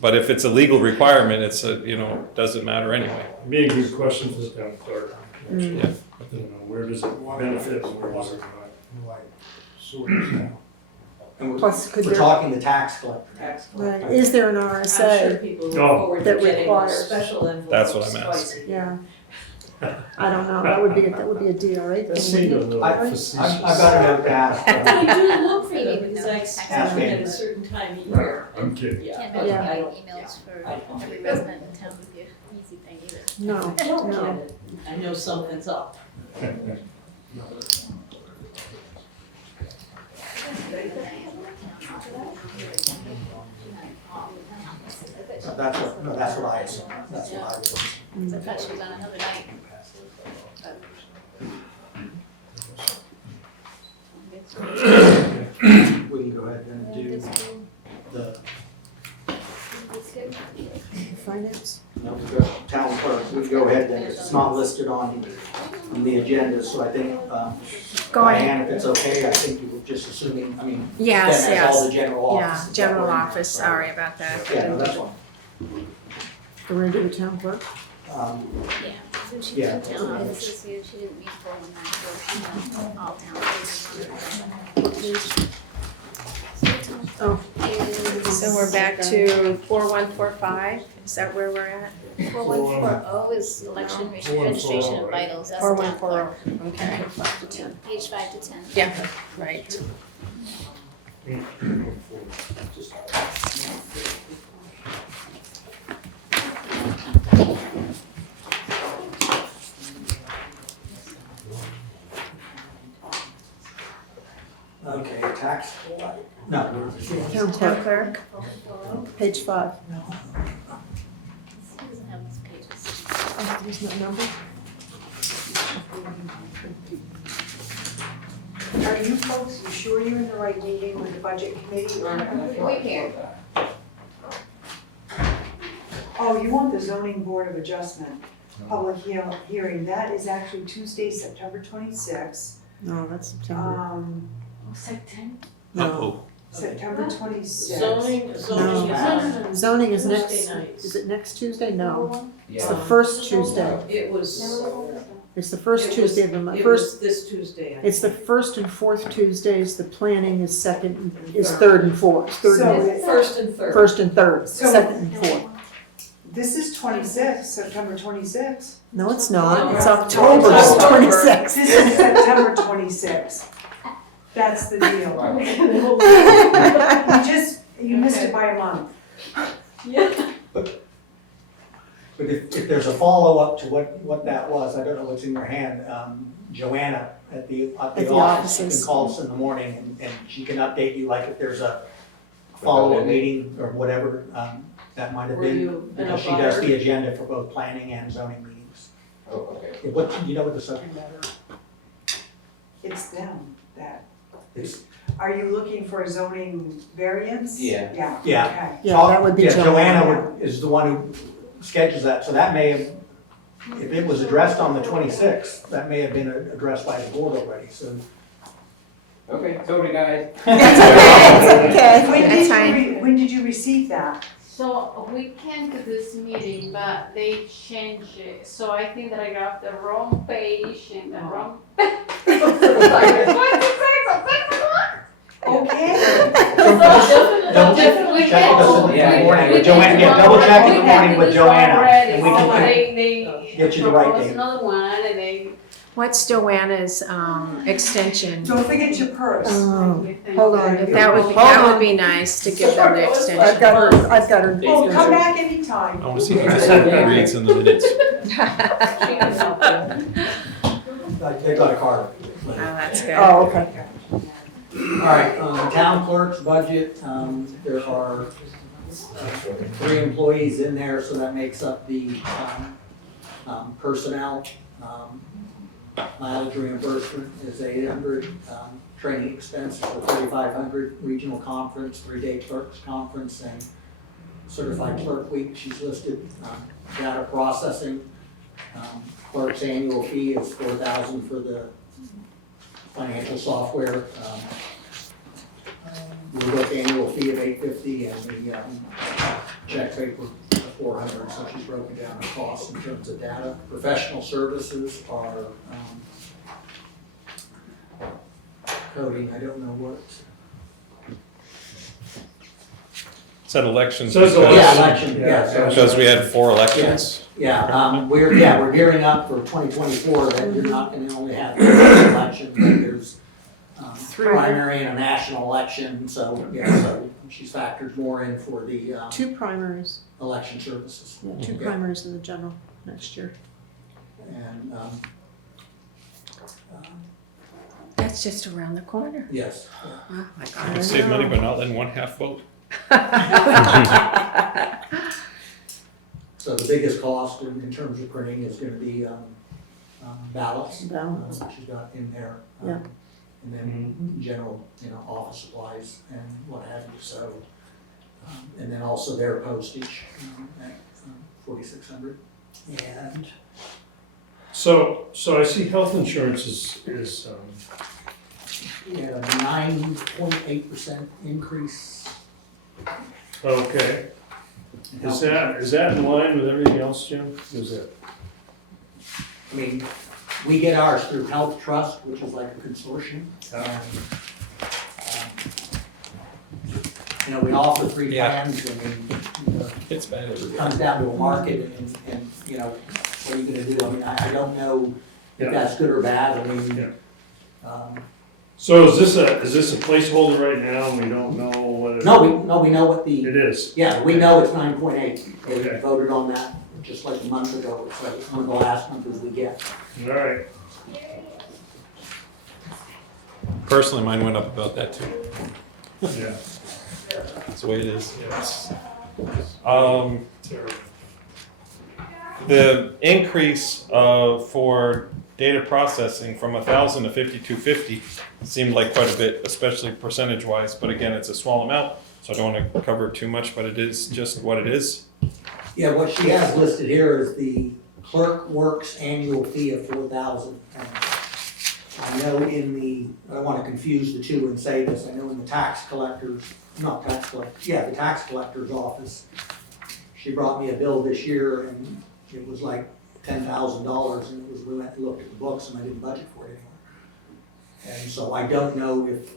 but if it's a legal requirement, it's doesn't matter anyway. Be a good question for the town clerk. Mm. Yeah. Where does it benefit and where does it not? Like sewers now. And Plus, could we're there, talking the tax collector. Tax right, collector. is there an I'm sure RSA? people look Oh. forward to That getting requires- those special envelopes. That's what I'm twice asking. a year. Yeah. I don't know, that would be a DRA That thing, seemed a wouldn't little I've facetious. got a note to ask. I do look for Maybe them, with because no I tax expect them at a amendment. certain time of year. I'm kidding. Yeah, Can't but imagine I getting don't, emails for I don't. every resident in town would be an easy thing either. it? No, I don't no. get it. I know something's up. That's what I assume. That's what I would assume. So I thought she was on another night. We can go ahead and do the finance? No, we've got town clerk, we can go ahead then, it's not listed on the agenda, so I think, Go ahead. Diane, if it's okay, I think you were just assuming, I mean, Yes, Ken has all yes. the general Yeah, office. general office, sorry about that. Yeah, no, that's fine. Go ready to the town clerk? Yeah, so she Yeah. did town offices here, she didn't meet 419, she did all town offices. Oh. So we're back to 4145, is that where we're at? 4140 is election registration and vitals, that's the town clerk. 4140, okay. Page 5 to 10. Yeah, right. Okay, tax, no, Town Town clerk, clerk, page 5. He doesn't have those pages. Oh, there's no number? Are you folks, you sure you're in the right meeting with the budget committee or? Wait here. Oh, you want the zoning board of adjustment public hearing, that is actually Tuesday, September 26th. No, that's September. No, September 26th. Zoning is. zoning is next, Tuesday nights. is it next Tuesday? No, it's the Yeah. first Tuesday. It was. It's the first it Tuesday was- of the month. It First, was this Tuesday. I it's the think. first and fourth Tuesdays, the planning is second, is third and fourth, third So and, it- First and third. first and third, So- second and fourth. This is 26th, September 26th. No, it's not, No. it's October It's October. 26th. This is September 26th. That's the deal. You missed it by a month. Yeah. but if there's a follow-up to what that was, I don't know what's in your hand, Joanna at the office, you offices. can call us in the morning and she can update you, like if there's a follow-up meeting or whatever, that might have Were been, you in a because she does butter? the agenda for both planning and zoning meetings. Oh, okay. Yeah, what, do you know what the subject matter is? It's them, that. It's- Are you looking for a zoning variance? Yeah. Yeah. Yeah. Okay. Yeah, that would be Yeah, Joanna. is the one who schedules that, so that may have, if it was addressed on the 26th, that may have been addressed by the board already, so. Okay, sorry guys. Okay. That's fine. When did you receive that? So we came to this meeting, but they changed it. So I think that I got the wrong page and the wrong. Okay. Double We check with us in the Yeah, morning we with Joanna, yeah, can- double check in the we can morning do with this Joanna. already. And we So can they get you the right proposed date. another one and they. what's Joanna's extension? Don't forget your purse. Oh, hold on. That would be nice to give them the I've extension. got her. Oh, come back anytime. I want to see how this reads in the minutes. They got a card. Oh, that's good. Oh, okay. All right, town clerk's budget, there are 3 employees in there, so that makes up the personnel. Mileage reimbursement is 800, training expenses are 3,500, regional conference, 3-day clerks conference, and certified clerk week, she's listed. Data processing, clerk's annual fee is 4,000 for the financial software. Blue Book annual fee of $850 and the check paper of $400, so she's broken down the costs in terms of data. Professional services are coding, I don't know what. Is that elections? Says because- Yeah, election, yeah. Because we had 4 elections? Yeah, we're gearing up for 2024, that you're not gonna only have one election, but there's primary and a national election, so, yeah, so she's factored more in for the 2 primaries, election services. yeah, 2 Yeah. primaries in the general next year. And, That's just around the corner. yes. Oh, my You God. can save money by not letting one half vote. So the biggest cost in terms of printing is gonna be ballots. Ballots. She's got in there. Yeah. And then general, office supplies and what have you, so. And then also their postage, at 4,600. And So I see health insurance is, 9.8% increase. okay. Is that in line with everything else, Jim? Is it? I mean, we get ours through Health Trust, which is like a consortium. And, we offer 3 Yeah. plans, I mean, It's bad it everywhere. comes down to a market and what are you gonna do? I mean, I don't know Yeah. if that's good or bad, I mean, Yeah. um, So is this a placeholder right now, and we don't know what it? no, we know what the, It is. yeah, we know it's 9.8. They Okay. voted on that just like a month ago, it's like one of the last numbers we get. All right. Personally, mine went up about that too. Yeah. That's the way it is. Yes. Terrible. The increase for data processing from 1,000 to 5,250 seemed like quite a bit, especially percentage-wise. But again, it's a small amount, so I don't want to cover too much. But it is just what it is. Yeah, what she has listed here is the clerk works annual fee of 4,000. I know I don't want to confuse the two and say this, I know in the the tax collector's office, she brought me a bill this year and it was like $10,000 and we went and looked at the books and I didn't budget for it anymore. And so I don't know if,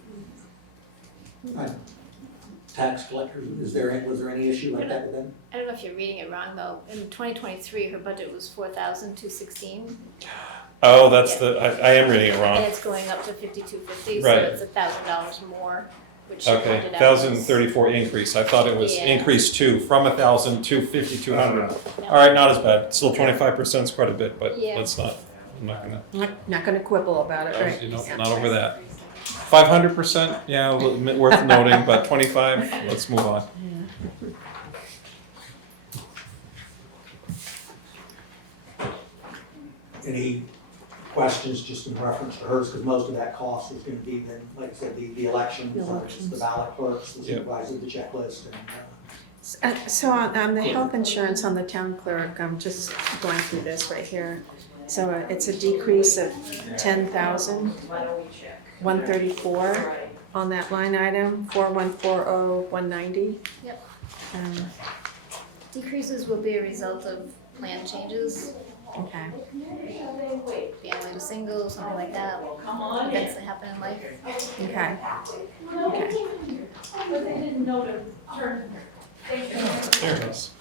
tax collectors, was there any issue like that with them? I don't know if you're reading it wrong though. In 2023, her budget was 4,216, Oh, that's I am reading it and wrong. it's going up to 5,250, so Right. it's $1,000 more, which she Okay, pointed out. was- 1,034 increase. I thought it was Yeah. increase 2 from 1,000 to 5,200. No. All right, not as bad. Still 25% is quite a bit, but Yeah. let's not. I'm not gonna. Not gonna quibble about it, right? You know, Yeah. not over that. 500%, yeah, worth noting, but 25, let's move on. Any questions just in reference to hers, because most of that cost is gonna be then, like I said, the elections, the ballot clerks, the Yeah. supervisor, the checklist, and, So on the health insurance on the town clerk, I'm just going through this right here. So it's a decrease of 10,134 on that line item, 4140,190. Yep. Um, Decreases will be a result of plan changes, Okay. family to single, something like that, events that happen in life. Okay. Okay. There it is.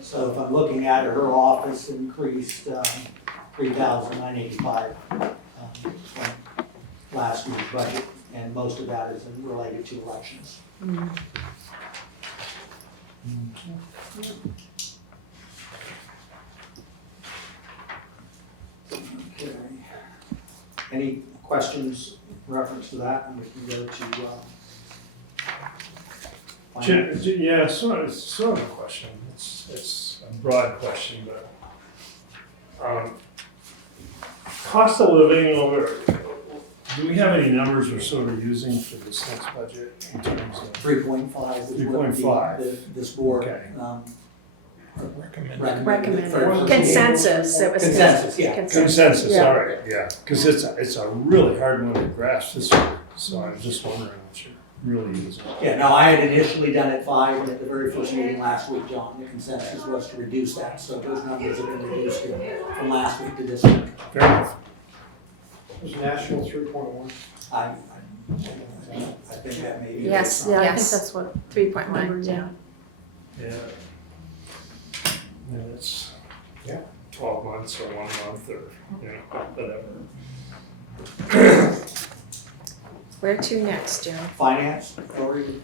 so if I'm looking at it, her office increased, 3,985, from last year's budget, and most of that is related to elections. Okay. Any questions in reference to that, and we can go to, finance. Yeah, sort of a question. It's a broad question, but cost of living over. Do we have any numbers we're sort of using for this next budget in terms of? 3.5 is what 3.5. this board, Okay. Recommend. Recommended. for- Consensus, it was. Consensus, yeah. Consensus, Yeah. all right, yeah, because it's a really hard one to grasp this year, so I'm just wondering what you're really using. Yeah, no, I had initially done it 5, and at the very first meeting last week, John, the consensus was to reduce that, so those numbers have been reduced from last week to this week. Fair enough. Was national 3.1? I think that may be. Yes, yeah, I think that's what, 3.1, yeah. Yeah. And it's Yeah. 12 months or 1 month or, whatever. Where to next, Joe? Finance, Lori?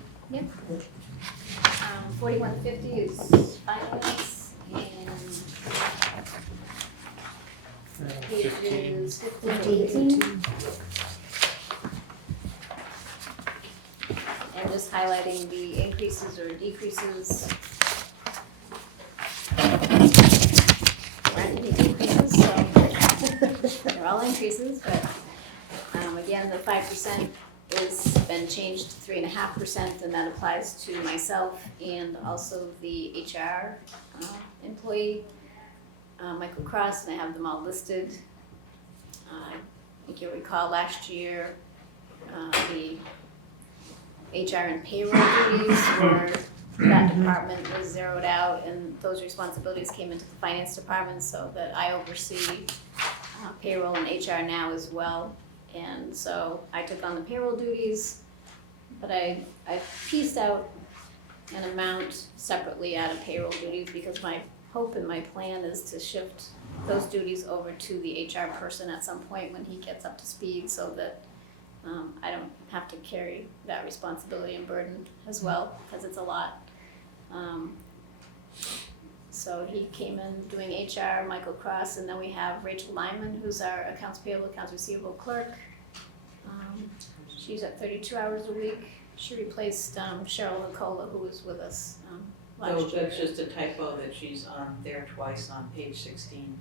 4150 is finance, and page is 15 to 18. And just highlighting the increases or decreases. There aren't any decreases, so. they're all increases, but, again, the 5% has been changed to 3.5%, and that applies to myself and also the HR employee, Michael Cross, and I have them all listed. I think you'll recall last year, the HR and payroll duties were, that department was zeroed out, and those responsibilities came into the finance department, so that I oversee payroll and HR now as well. And so I took on the payroll duties, but I pieced out an amount separately out of payroll duties, because my hope and my plan is to shift those duties over to the HR person at some point when he gets up to speed, so that I don't have to carry that responsibility and burden as well, because it's a lot. So he came in doing HR, Michael Cross, and then we have Rachel Lyman, who's our accounts payable, accounts receivable clerk. She's at 32 hours a week. She replaced Cheryl Nicola, who was with us So last year. that's just a typo that she's on there twice on page 16.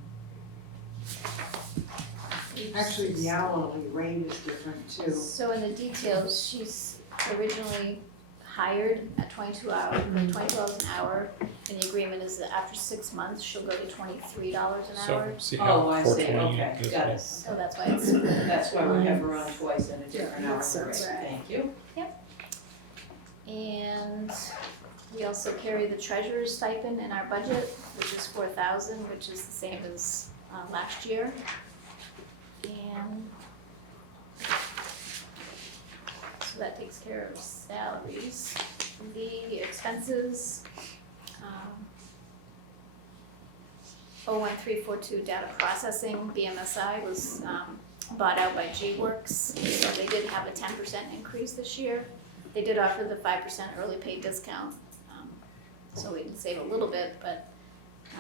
Actually, the hourly rate is different too. So in the details, she's originally hired at 22 hours an hour, and the agreement is that after 6 months, she'll go to $23 an So hour. see Oh, how I see, 420 okay, is. got it. So that's why it's, That's why we have her on twice in a different hour. makes sense. Thank you. and we also carry the treasurer's stipend in our budget, which is $4,000, which is the same as last year. And so that takes care of salaries. The expenses, 01342 data processing, BMSI was bought out by G-Works, so they did have a 10% increase this year. They did offer the 5% early pay discount, so we did save a little bit, but,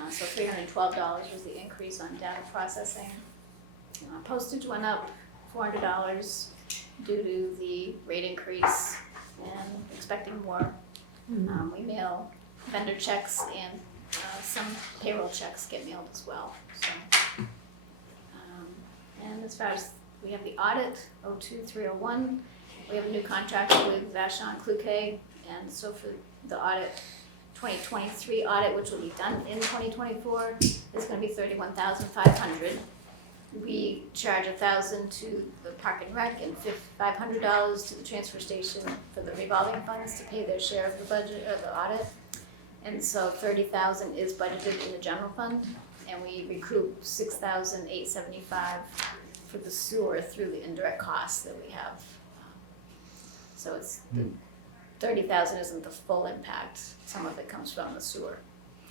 so $312 was the increase on data processing. Postage went up $400 due to the rate increase and expecting more. We mail vendor checks, and some payroll checks get mailed as well, so. And as far as, we have the audit, 02301, we have a new contract with Vashon Cloquet, and so for the audit, 2023 audit, which will be done in 2024, is gonna be $31,500. We charge $1,000 to the Park and Rec and $500 to the transfer station for the revolving funds to pay their share of the budget, or the audit. And so $30,000 is budgeted in the general fund, and we recoup $6,875 for the sewer through the indirect costs that we have. So it's, the $30,000 isn't the full impact, some of it comes from the sewer.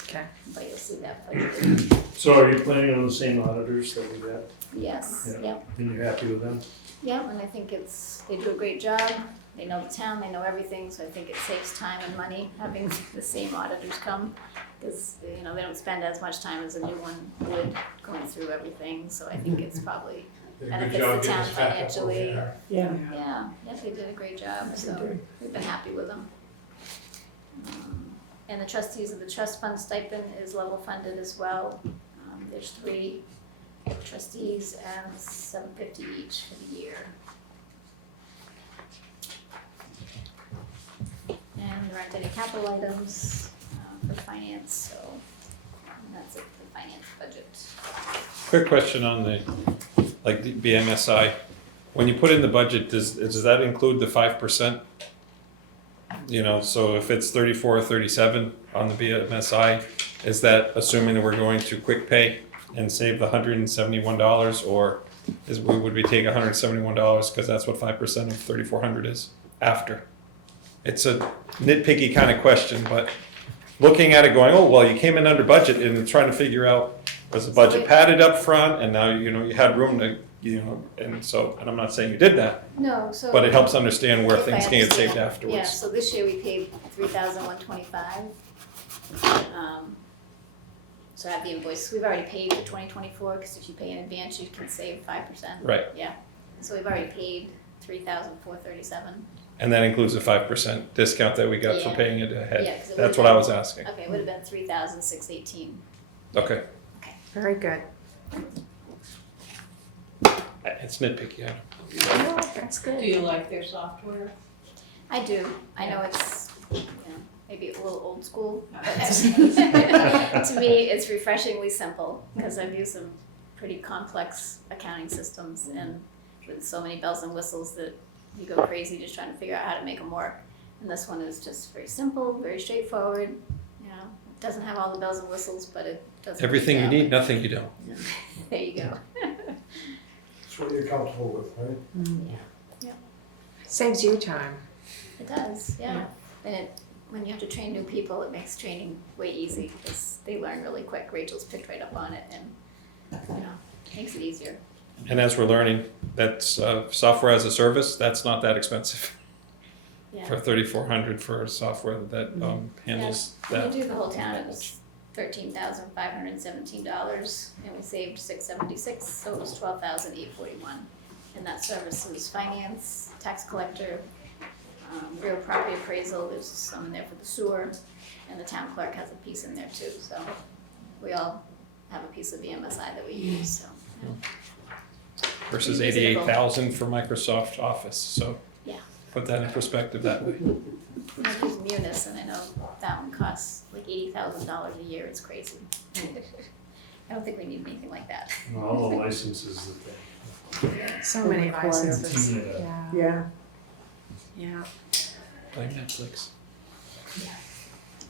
Okay. But you'll see that budgeted. So are you planning on the same auditors that we got? Yes, Yeah. yep. And you're happy with them? Yeah, and I think they do a great job, they know the town, they know everything, so I think it saves time and money having the same auditors come. Because, they don't spend as much time as a new one would going through everything, so I think it's probably benefits the town financially. Yeah. Yeah, they did a great job, so we've been happy with them. And the trustees of the trust fund stipend is level funded as well. There's 3 trustees and $750 each for the year. And there aren't any capital items for finance, so that's it for the finance budget. Quick question on the BMSI. When you put in the budget, does that include the 5%? So if it's 34 or 37 on the BMSI, is that assuming that we're going to quick pay and save the $171, or would we take $171 because that's what 5% of 3,400 is after? It's a nitpicky kind of question, but looking at it going, oh, well, you came in under budget, and trying to figure out, was the budget padded up front, and now, you had room to, and I'm not saying you did that, No, so. but it helps understand where If I things can get saved understand. afterwards. Yeah, so this year we paid $3,125. So I have the invoice, we've already paid for 2024, because if you pay in advance, you can save 5%. Right. Yeah, so we've already paid $3,437. And that includes a 5% discount that we got for Yeah. paying it Yeah, ahead. 'cause it That's would've what I been- was asking. Okay, it would have been $3,618. Okay. Very good. it's nitpicky. Oh, that's Do good. you like their software? I do. I know it's, maybe a little old school, but to me, it's refreshingly simple because I've used some pretty complex accounting systems and with so many bells and whistles that you go crazy just trying to figure out how to make them work. And this one is just very simple, very straightforward. It doesn't have all the bells and whistles, but it does. Everything you need, nothing you don't. There you go. That's what you're comfortable with, right? Saves you time. It does, yeah. And when you have to train new people, it makes training way easy because they learn really quick. Rachel's picked right up on it and, makes it easier. And as we're learning, that's software as a service. That's not that expensive. Yeah. For $3,400 for software that handles that. When we do the whole town, it was $13,517 and we saved $676, so it was $12,841. And that service is finance, tax collector, real property appraisal, there's some in there for the sewer, and the town clerk has a piece in there too, so we all have a piece of VMSI that we use, so. Versus Pretty reasonable. $88,000 for Microsoft Office, so. Yeah. Put that in perspective that way. I've used Munis and I know that one costs like $80,000 a year, it's crazy. I don't think we need anything like that. And all the licenses that they. So many licenses. Continue to- Yeah. Yeah. Yeah. Blame Netflix.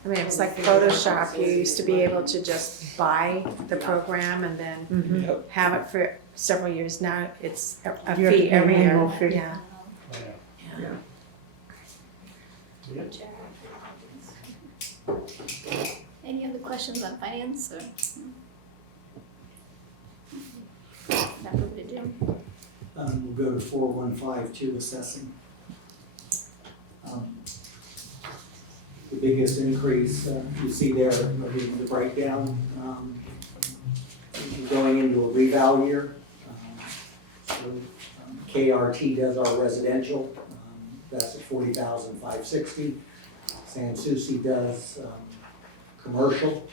I mean, it's like Photoshop. You used to be able to just buy the program and then Yep. have it for several years. Now it's a You have to fee pay every an year. annual fee. Yeah. Yeah. Yeah. Any other questions on finance or? Not moving to Jim. We'll go to 4152 assessing. The biggest increase you see there, the breakdown, going into a reval year. KRT does our residential, that's at 40,560. San Souci does commercial.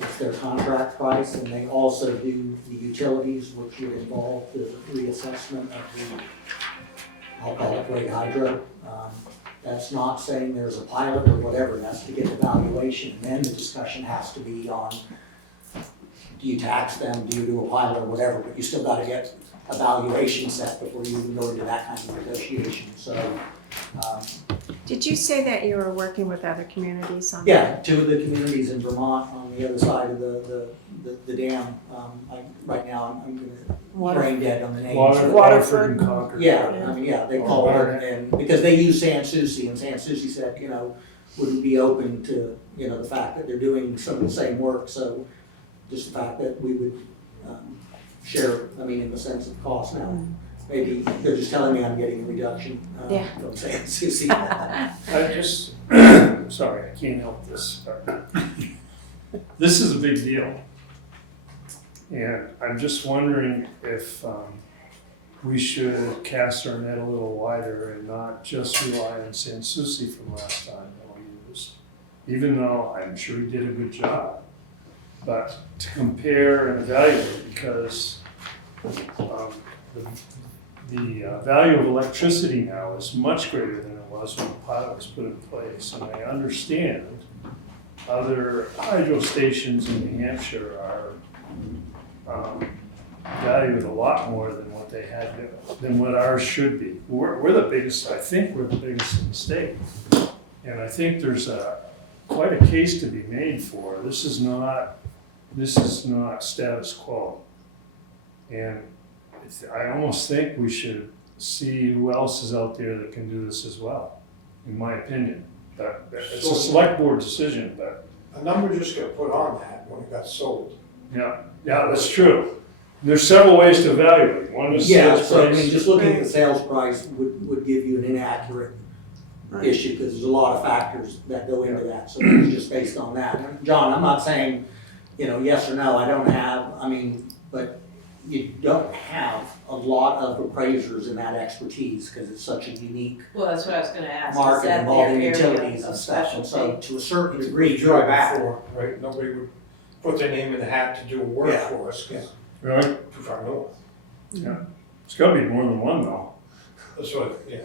It's their contract price, and they also do the utilities, which would involve the reassessment of the, I'll call it Great Hydro. That's not saying there's a pilot or whatever, that's to get the valuation, and then the discussion has to be on, do you tax them, do you do a pilot or whatever, but you still gotta get a valuation set before you even go into that kind of negotiation, so. Did you say that you were working with other communities on Yeah, that? 2 of the communities in Vermont on the other side of the dam. Right now, I'm gonna brain dead on the names. Waterford and Concord. Yeah, they call it, and because they use San Souci, and San Souci said, would we be open to, the fact that they're doing some of the same work, so just the fact that we would share, in the sense of cost now. Maybe they're just telling me I'm getting a reduction from San Souci. I just, sorry, I can't help this. This is a big deal. And I'm just wondering if we should cast our net a little wider and not just rely on San Souci from last time that we used. Even though I'm sure he did a good job. But to compare and evaluate, because the value of electricity now is much greater than it was when the pilot was put in place. And I understand other hydro stations in New Hampshire are valued a lot more than what they had, than what ours should be. We're the biggest, I think we're the biggest in the state. And I think there's quite a case to be made for, this is not status quo. And I almost think we should see who else is out there that can do this as well, in my opinion. It's a select board decision, but. A number just got put on that when it got sold. Yeah, that's true. There's several ways to evaluate. One is sales So price. just looking at the sales price would give you an inaccurate issue, because there's a lot of factors that go into that, so it's just based on that. And John, I'm not saying, yes or no, I don't have, but you don't have a lot of appraisers in that expertise, because it's such a unique Well, that's what I was gonna ask, is market that their involving area utilities of and stuff, and so specialty? to a certain degree, Before, you're back. right? Nobody would put their name in the hat to do work Yeah, for us, 'cause Really? too far north. It's gotta be more than one though. That's what, yeah.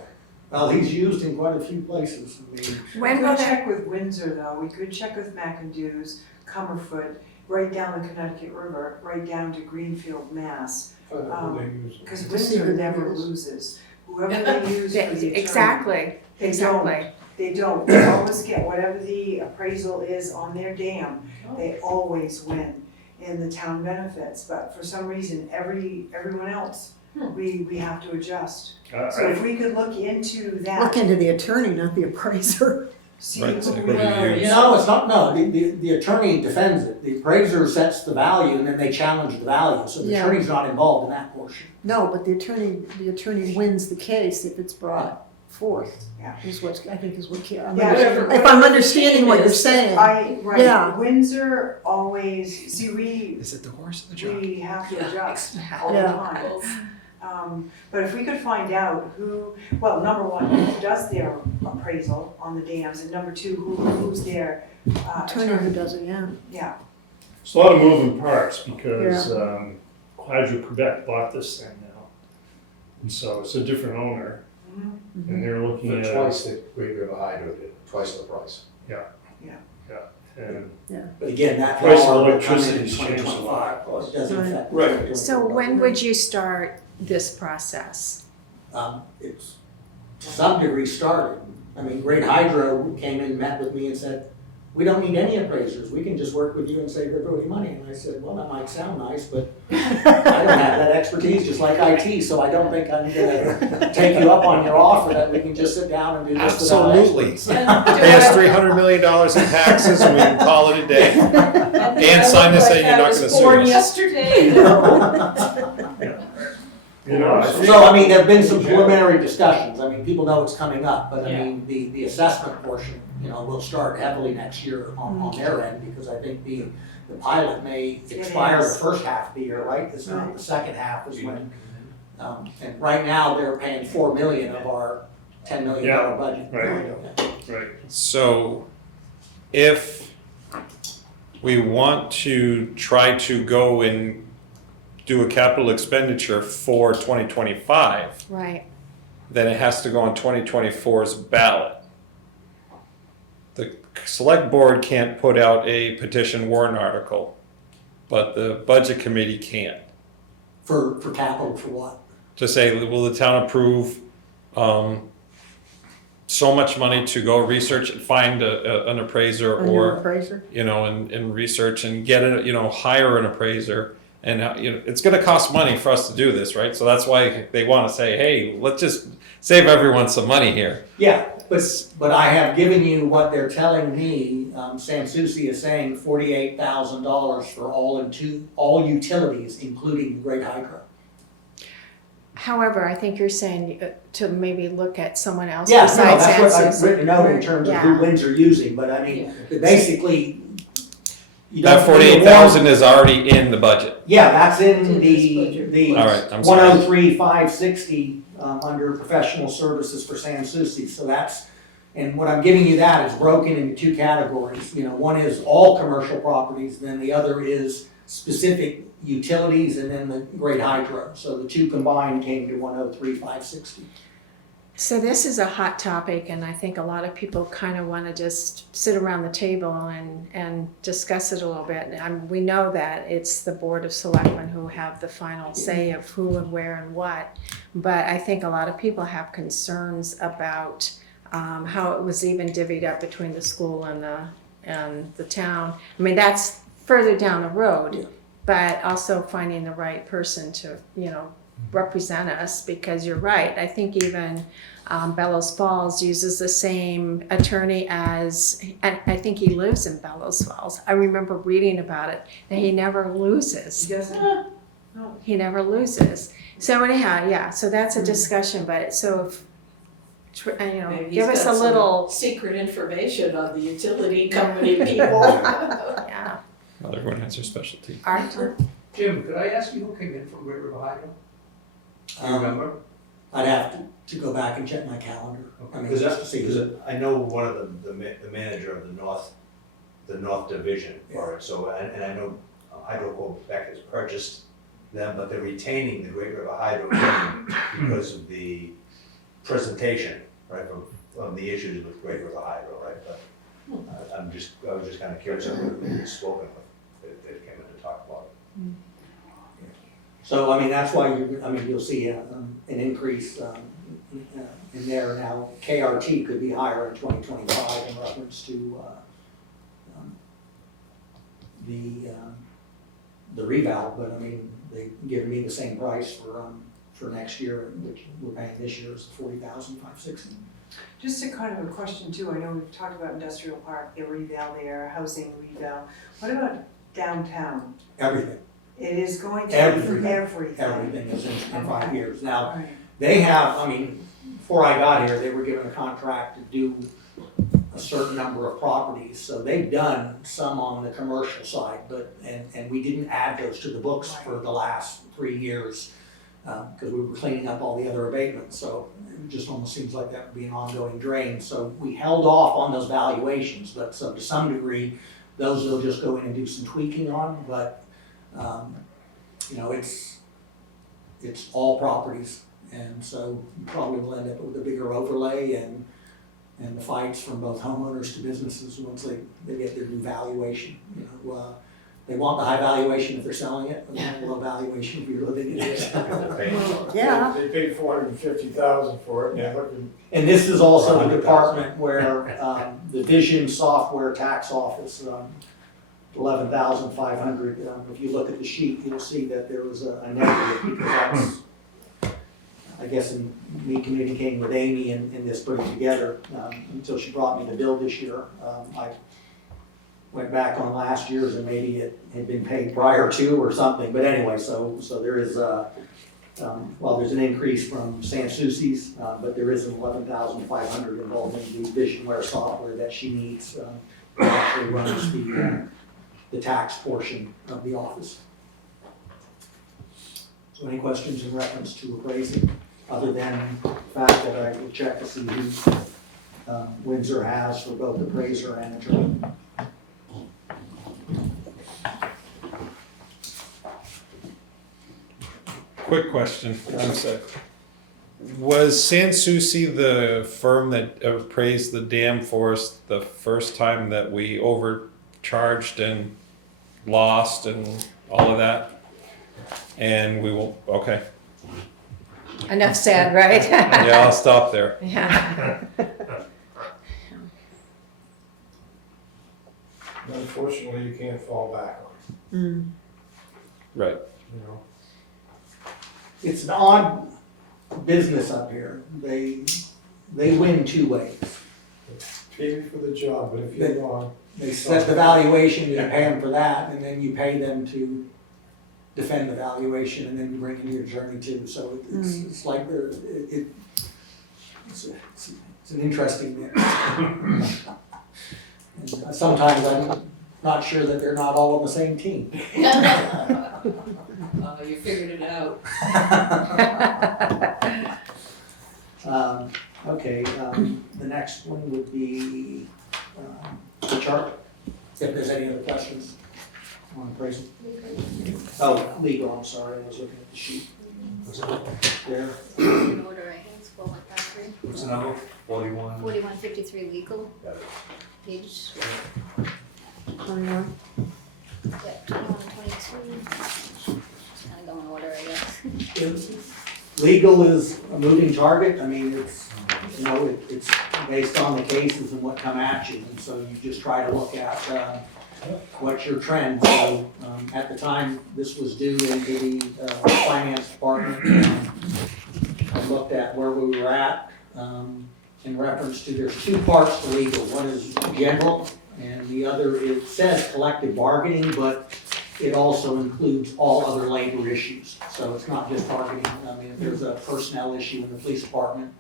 Well, he's used in quite a few places. I mean, When We will could that, check with Windsor though, we could check with McIndoe's, Cumberfoot, right down the Connecticut River, right down to Greenfield, Mass. Find out who they use. Because To see Windsor who they never use. loses. Whoever they use for the attorney. exactly, They exactly. don't, they don't. They always get whatever the appraisal is on their dam, they always win in the town benefits. But for some reason, everyone else, we have to adjust. So if we could look into that. Look into the attorney, not the appraiser. See Right, so who who do you we- use? No, it's not, no, the attorney defends it. The appraiser sets the value and then they challenge the value, so the Yeah. attorney's not involved in that portion. No, but the attorney wins the case if it's brought forth, Yeah. is what, I think is what, Yeah, if whatever I'm the understanding what theme you're is, saying. Right, Yeah. Windsor always, see, we Is it the horse or the jockey? we have to adjust all the Yeah. time. But if we could find out who, well, number one, who does their appraisal on the dams, and number two, who's their Attorney who attorney. does it, yeah. Yeah, There's a lot of moving parts because Hydro-Quebec bought this thing now. And so it's a different owner Mhm. and they're looking For at. twice the Great River Hydro did, twice the price. And But again, that Price of law will come in electricity's changed a 2025, lot. it doesn't Right. affect. Right. So when would you start this process? It's to some degree started. I mean, Great Hydro came in, met with me and said, we don't need any appraisers, we can just work with you and save everybody money. And I said, well, that might sound nice, but I don't have that expertise, just like IT, so I don't think I'm gonna take you up on your offer that we can just sit down and do this without Absolutely. experts. Pay us $300 million in taxes and we can call it a day. And sign this saying you're not gonna sue Born us. yesterday. you know, I think. So, I mean, there've been some preliminary discussions, I mean, people know it's coming up, but I Yeah. mean, the assessment portion, you know, will start heavily next year on their end, because I think the pilot may expire the is. first half of the year, right? It's not the second half is when, and right now, they're paying $4 million of our $10 million Yeah. budget. Right. So if we want to try to go and do a capital expenditure for 2025, Right. then it has to go on 2024's ballot. The select board can't put out a petition warrant article, but the budget committee can. For capital, for what? To say, will the town approve so much money to go research and find an appraiser A new or, appraiser. you know, and research and get it, you know, hire an appraiser. And, you know, it's gonna cost money for us to do this, right? So that's why they wanna say, hey, let's just save everyone some money here. Yeah, but I have given you what they're telling me, Sam Susi is saying $48,000 for all utilities, including Great Hydro. However, I think you're saying to maybe look at someone else Yeah, no, besides that's what I've Ansus. written out in terms of who Yeah. Windsor using, but I mean, basically, you That don't need a 48,000 is already in the budget. Yeah, that's in It's in this budget. the All right, I'm sorry. 103,560 under professional services for Sam Susi. So that's, and what I'm giving you that is broken into two categories. You know, one is all commercial properties, then the other is specific utilities, and then the Great Hydro. So the two combined came to 103,560. So this is a hot topic, and I think a lot of people kind of want to just sit around the table and discuss it a little bit. And we know that it's the Board of Selectmen who have the final say of who and where and what. But I think a lot of people have concerns about how it was even divvied up between the school and the town. I mean, that's further down the road, Yeah. but also finding the right person to, you know, represent us, because you're right. I think even Bellows Falls uses the same attorney as, and I think he lives in Bellows Falls. I remember reading about it, and he never loses. he doesn't, no. He never loses. So anyhow, yeah, so that's a discussion, but so if, you know, Maybe he's give us got a some little, secret information on the utility company people. yeah, Well, everyone has their specialty. Arthur. Jim, could I ask you who came in from Great River Hydro? Do you remember? I'd have to go back and check my calendar. I mean, just to see. Because I know one of the manager of the North Division for it, so, and I know Hydro Quebec has purchased them, but they're retaining the Great River Hydro name because of the presentation, right, of the issues with Great River Hydro, right? But I was just kind of curious of who you've spoken with, that came in to talk about it. So, I mean, that's why you'll see an increase in there now. KRT could be higher in 2025 in reference to the reval, but I mean, they give me the same price for next year, which we're paying this year is $40,560. Just a kind of a question too, I know we've talked about industrial park, the reval there, housing reval. What about downtown? Everything. It is going to Everything. everything. Is in 5 years. Now, Right. they have, I mean, before I got here, they were given a contract to do a certain number of properties. So they've done some on the commercial side, but, and we didn't add those to the books for the last 3 years because we were cleaning up all the other abatements. So it just almost seems like that would be an ongoing drain. So we held off on those valuations, but so to some degree, those they'll just go in and do some tweaking on, but you know, it's all properties, and so you probably will end up with a bigger overlay and the fights from both homeowners to businesses once they get their new valuation. You know, they want the high valuation if they're selling it, and they want the low valuation if you're living in it. Yeah. They paid $450,000 for it, and they're looking, And this is also a department where the Vision Software Tax Office, 11,500. If you look at the sheet, you'll see that there was a negative because that's, I guess, in me communicating with Amy and this putting together until she brought me the bill this year. I went back on last year's and maybe it had been paid prior to or something. But anyway, so there is well, there's an increase from San Souci's, but there is an 11,500 involving the Visionware software that she needs that actually runs the tax portion of the office. So any questions in reference to appraising, other than the fact that I will check to see who Windsor has for both appraiser and attorney? Quick question, I'm sorry. Was San Souci the firm that appraised the dam for us the first time that we overcharged and lost and all of that? And we will, okay. Enough said, right? Yeah, I'll stop there. Yeah. unfortunately, you can't fall back on, Right. you know? It's an odd business up here. They win two ways. Pay me for the job, but if you're wrong, They set the valuation, you pay them for that, and then you pay them to defend the valuation, and then you bring in your attorney too. So it's like it's an interesting mix. And sometimes I'm not sure that they're not all on the same team. You figured it out. Okay, the next one would be the chart, if there's any other questions on appraisal. Oh, legal, I'm sorry, I was looking at the sheet. There. In order, I think it's 4153. What's the number? 41? 4153 legal, Got it. page, 21. yeah, 21 and 22. Just kind of go in order, I guess. Legal is a moving target. I mean, it's, you know, it's based on the cases and what come at you. And so you just try to look at what's your trend. So at the time this was due into the finance department, I looked at where we were at in reference to, there's two parts to legal. One is general and the other, it says collective bargaining, but it also includes all other labor issues. So it's not just bargaining. I mean, if there's a personnel issue in the police department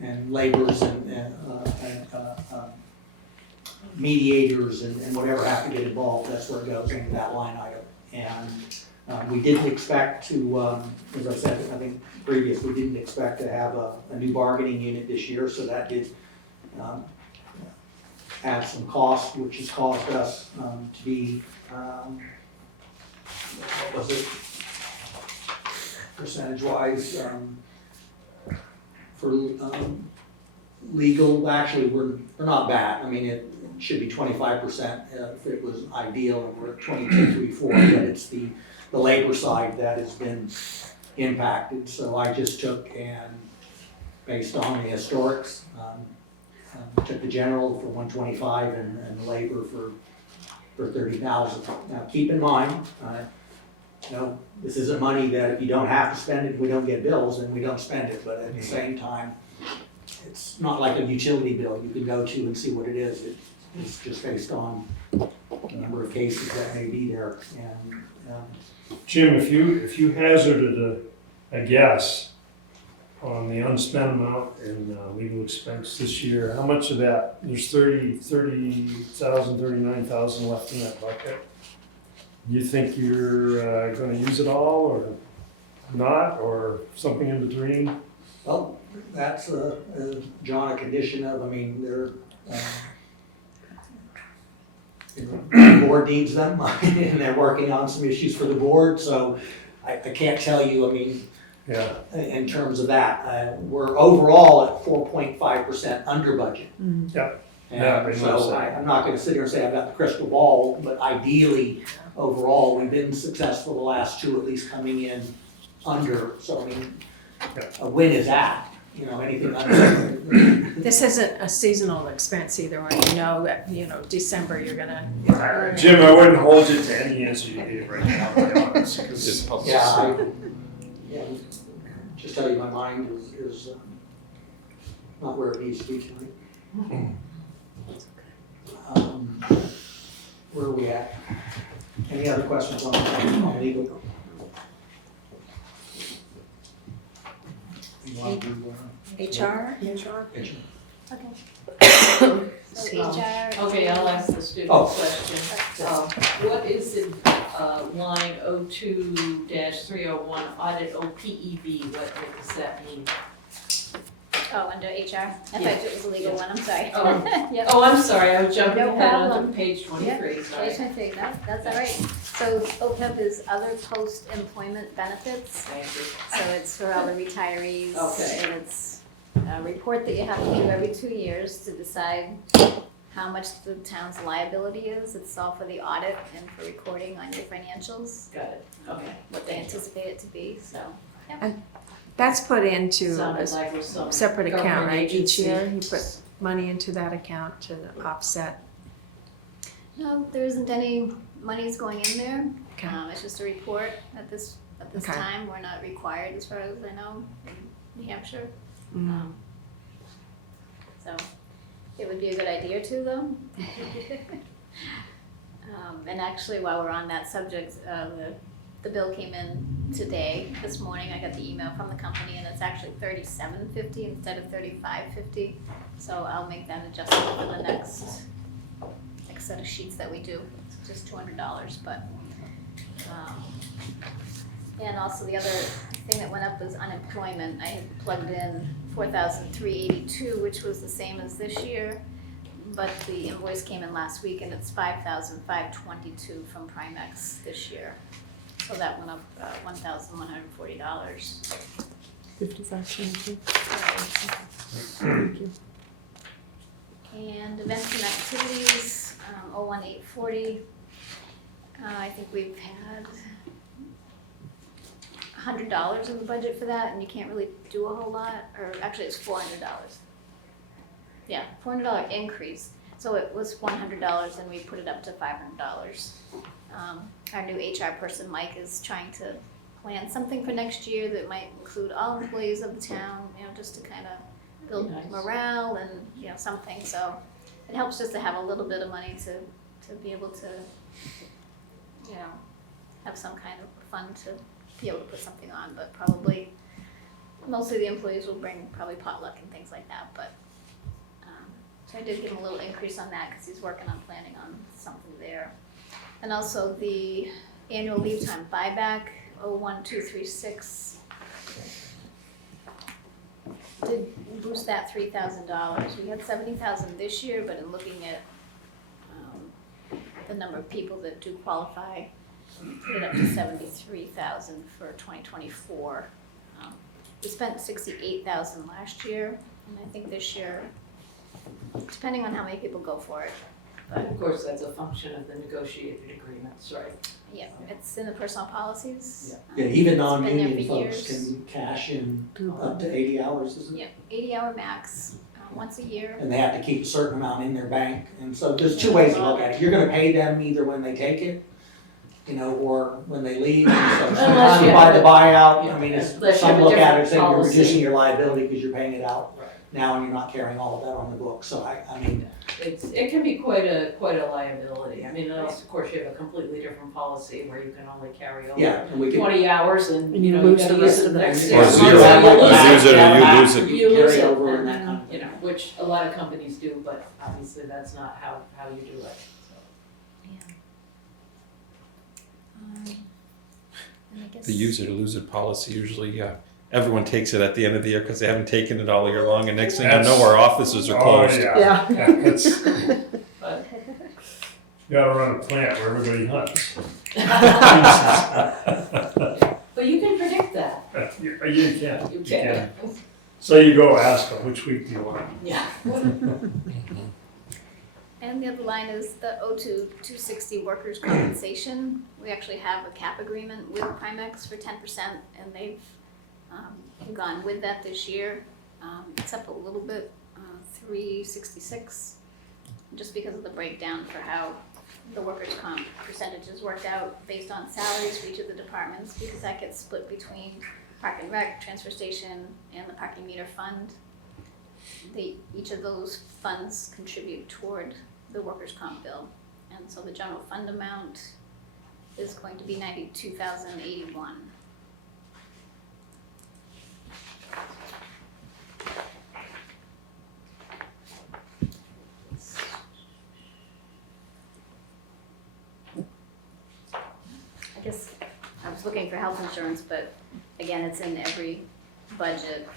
and laborers and mediators and whatever have to get involved, that's where it goes into that line item. And we didn't expect to, as I said, I think previous, we didn't expect to have a new bargaining unit this year, so that did add some cost, which has caused us to be, what was it? percentage-wise. For legal, actually, we're not bad. I mean, it should be 25% if it was ideal, and we're at 22.34, but it's the labor side that has been impacted. So I just took and, based on the historics, took the general for 125 and the labor for 30,000. Now, keep in mind, this isn't money that if you don't have to spend it, we don't get bills, and we don't spend it. But at the same time, it's not like a utility bill you can go to and see what it is. It's just based on the number of cases that may be there. And Jim, if you hazarded a guess on the unspent amount in legal expense this year, how much of that, there's 39,000 left in that bucket. Do you think you're gonna use it all or not, or something in between? well, that's John, a condition of, I mean, they're, the board needs them, and they're working on some issues for the board, so I can't tell you, I mean, Yeah, in terms of that. We're overall at 4.5% under budget. Yeah. Yeah, I And noticed so that. I'm not gonna sit here and say I've got the crystal ball, but ideally, overall, we've been successful the last two, at least coming in under. So I mean, a win is that, anything under. This isn't a seasonal expense either, when December, you're gonna. Jim, I wouldn't hold you to any answer you gave right now, to be honest, 'cause It's public. Just tell you, my mind is not where it needs to be tonight. Where are we at? Any other questions on legal? You want to, HR? HR? So HR. Okay, I'll ask the student Oh. question. What is in line 02-301 audit OPEB? What does that mean? Oh, under HR? I thought Yeah. it was a legal one, I'm sorry. Oh. Yep. Oh, I'm sorry, I was jumping No ahead onto problem. page 23, sorry. No, that's all right. So OPEB is other post-employment benefits. Thank you. So it's for all the retirees. Okay. And it's a report that you have to do every 2 years to decide how much the town's liability is. It's all for the audit and for recording on your financials, Got it, okay. what they anticipate it to be, so. That's put into Sounded a like with some separate account, government right? Each agency. year, you put money into that account to offset. No, there isn't any monies going in there. Okay. It's just a report at this Okay. time. We're not required, as far as I know, in New Hampshire. Mm. So it would be a good idea to though. And actually, while we're on that subject, the bill came in today, this morning. I got the email from the company and it's actually $37.50 instead of $35.50. So I'll make that adjustment for the next set of sheets that we do. It's just $200, but, and also the other thing that went up was unemployment. I had plugged in 4,382, which was the same as this year, but the invoice came in last week and it's 5,522 from Primex this year. So that went up $1,140. 55, And events and activities, 01840. I think we've had $100 in the budget for that, and you can't really do a whole lot, or actually it's $400. Yeah, $400 increase. So it was $100 and we put it up to $500. Our new HR person, Mike, is trying to plan something for next year that might include all employees of the town, just to kind of build Nice. morale and, something. So it helps just to have a little bit of money to be able to, have some kind of fund to be able to put something on. But probably, mostly the employees will bring probably potluck and things like that. But so I did give him a little increase on that because he's working on planning on something there. And also the annual leave time buyback, 01236, did boost that $3,000. We had $70,000 this year, but in looking at the number of people that do qualify, put it up to 73,000 for 2024. We spent 68,000 last year, and I think this year, depending on how many people go for it, But of course, that's a function of the negotiated agreements, right? yeah, it's in the personal policies. Yeah, even It's been there non-union for folks years. can cash in up to 80 hours, isn't it? Yeah, 80-hour max, once a year. And they have to keep a certain amount in their bank. And so there's two ways to look at it. You're gonna pay them either when they take it, or when they leave. And so Unless sometimes you by have the a- buyout, yeah, I mean, unless you it's, some have a look at it different and say you're policy. reducing your liability because you're paying it out Right. now and you're not carrying all of that on the book. So I mean, It can be quite a liability. I mean, unless, of course, you have a completely different policy where you can only carry over yeah, and we can. 20 hours and, And you you know, you lose gotta the use rest it of the the next next year. Or year. zero. So you lose You use it or you lose it. You lose Carry it, over and that and, kind of you know, which a lot of companies do, but obviously that's not how you do it, so. And I guess The use it or lose it policy usually, everyone takes it at the end of the year because they haven't taken it all year long, and next thing you know, our offices are Oh, closed. yeah. Yeah. It's, But you gotta run a plant where everybody hunts. But you can predict that. You can. You can. So you go ask them, which week do you want? Yeah. And the other line is the O2 260 workers' compensation. We actually have a cap agreement with Primex for 10%, and they've gone with that this year. It's up a little bit, 366, just because of the breakdown for how the workers' comp percentages worked out based on salaries for each of the departments, because that gets split between Park and Rec, Transfer Station, and the Parking Meter Fund. Each of those funds contribute toward the workers' comp bill. And so the general fund amount is going to be $92,081. I guess I was looking for health insurance, but again, it's in every budget.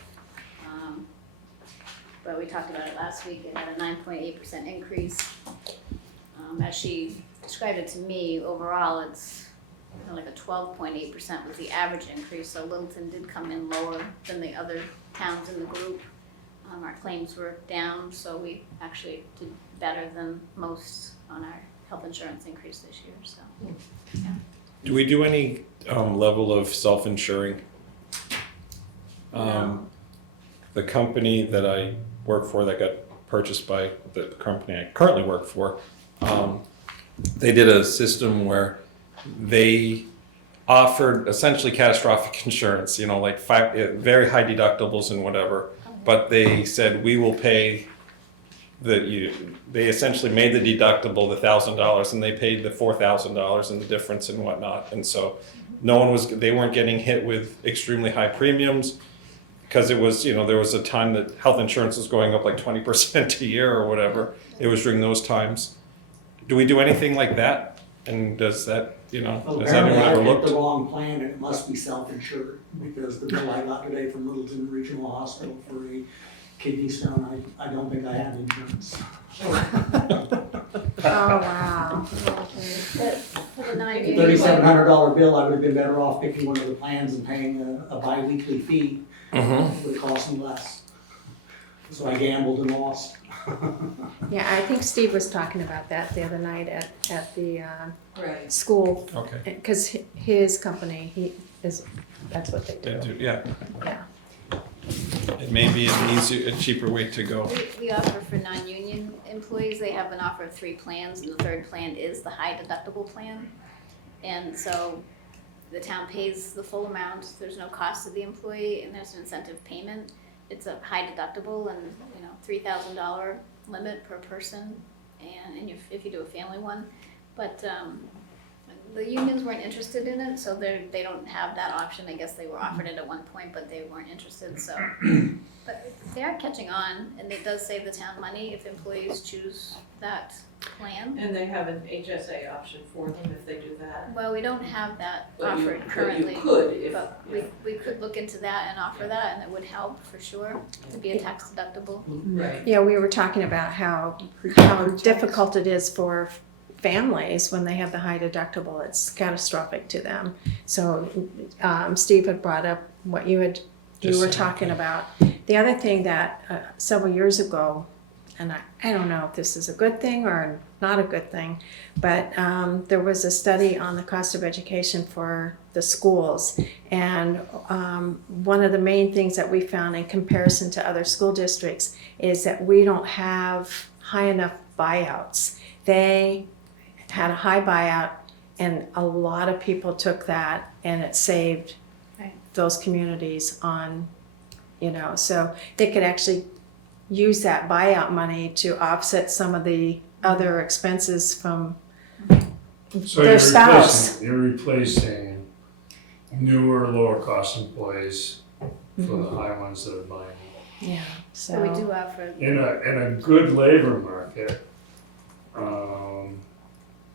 But we talked about it last week. It had a 9.8% increase. As she described it to me, overall, it's like a 12.8% was the average increase. So Littleton did come in lower than the other towns in the group. Our claims were down, so we actually did better than most on our health insurance increase this year. So, yeah. Do we do any level of self-insuring? No. The company that I work for that got purchased by the company I currently work for, they did a system where they offered essentially catastrophic insurance, like very high deductibles and whatever, but they said we will pay they essentially made the deductible the $1,000 and they paid the $4,000 and the difference and whatnot. And so they weren't getting hit with extremely high premiums because it was, there was a time that health insurance was going up like 20% a year or whatever. It was during those times. Do we do anything like that? And does that, Well, has anyone apparently I ever picked looked? the wrong plan and it must be self-insured because the bill I got today from Littleton Regional Hospital for a kidney stone, I don't think I have insurance. Oh, wow. But for the non-union $3,700 bill, I would have been better off picking one of the plans and paying a bi-weekly fee. Mhm. It would have cost me less. So I gambled and lost. Yeah, I think Steve was talking about that the other night at the Right. school. Okay. Because his company, that's what they They do. do, yeah. Yeah. It may be a cheaper way to go. We offer for non-union employees, they have an offer of 3 plans, and the third plan is the high deductible plan. And so the town pays the full amount, there's no cost to the employee, and there's an incentive payment. It's a high deductible and, $3,000 limit per person, and if you do a family one. But the unions weren't interested in it, so they don't have that option. I guess they were offered it at one point, but they weren't interested, so. But they are catching on, and it does save the town money if employees choose that plan. And they have an HSA option for them if they do that. Well, we don't have that But you- offered but currently. you could if, But we could look into that and offer that, and it would help for sure, to be a tax deductible. right. Yeah, we were talking about how difficult it is for families, when they have the high deductible, it's catastrophic to them. So Steve had brought up what you were talking about. The other thing that several years ago, and I don't know if this is a good thing or not a good thing, but there was a study on the cost of education for the schools. And one of the main things that we found in comparison to other school districts is that we don't have high enough buyouts. They had a high buyout, and a lot of people took that, and it saved those communities on, so they could actually use that buyout money to offset some of the other expenses from So their spouse. You're replacing newer, lower cost employees for the high ones that are buying. Yeah, So we do offer, In a good labor market,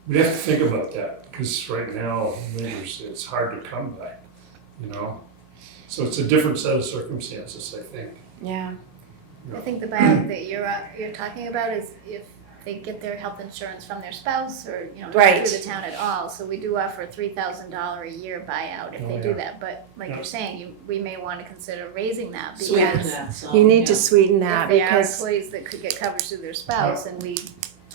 we have to think about that, because right now, it's hard to come by, So it's a different set of circumstances, I think. Yeah. I think the buyout that you're talking about is if they get their health insurance from their spouse or, not Right. through the town at all. So we do offer a $3,000 a year buyout if they do that. But like you're saying, we may want to consider raising that Sweeten because that some, You need to yeah. sweeten that if they are because employees that could get coverage through their spouse and we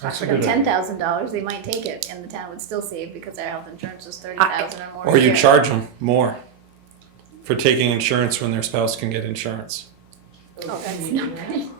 That's a offer them good idea. $10,000, they might take it and the town would still save because our health insurance is $30,000 or more Or a you year. charge them more for taking insurance when their spouse can get insurance. Oh, that's not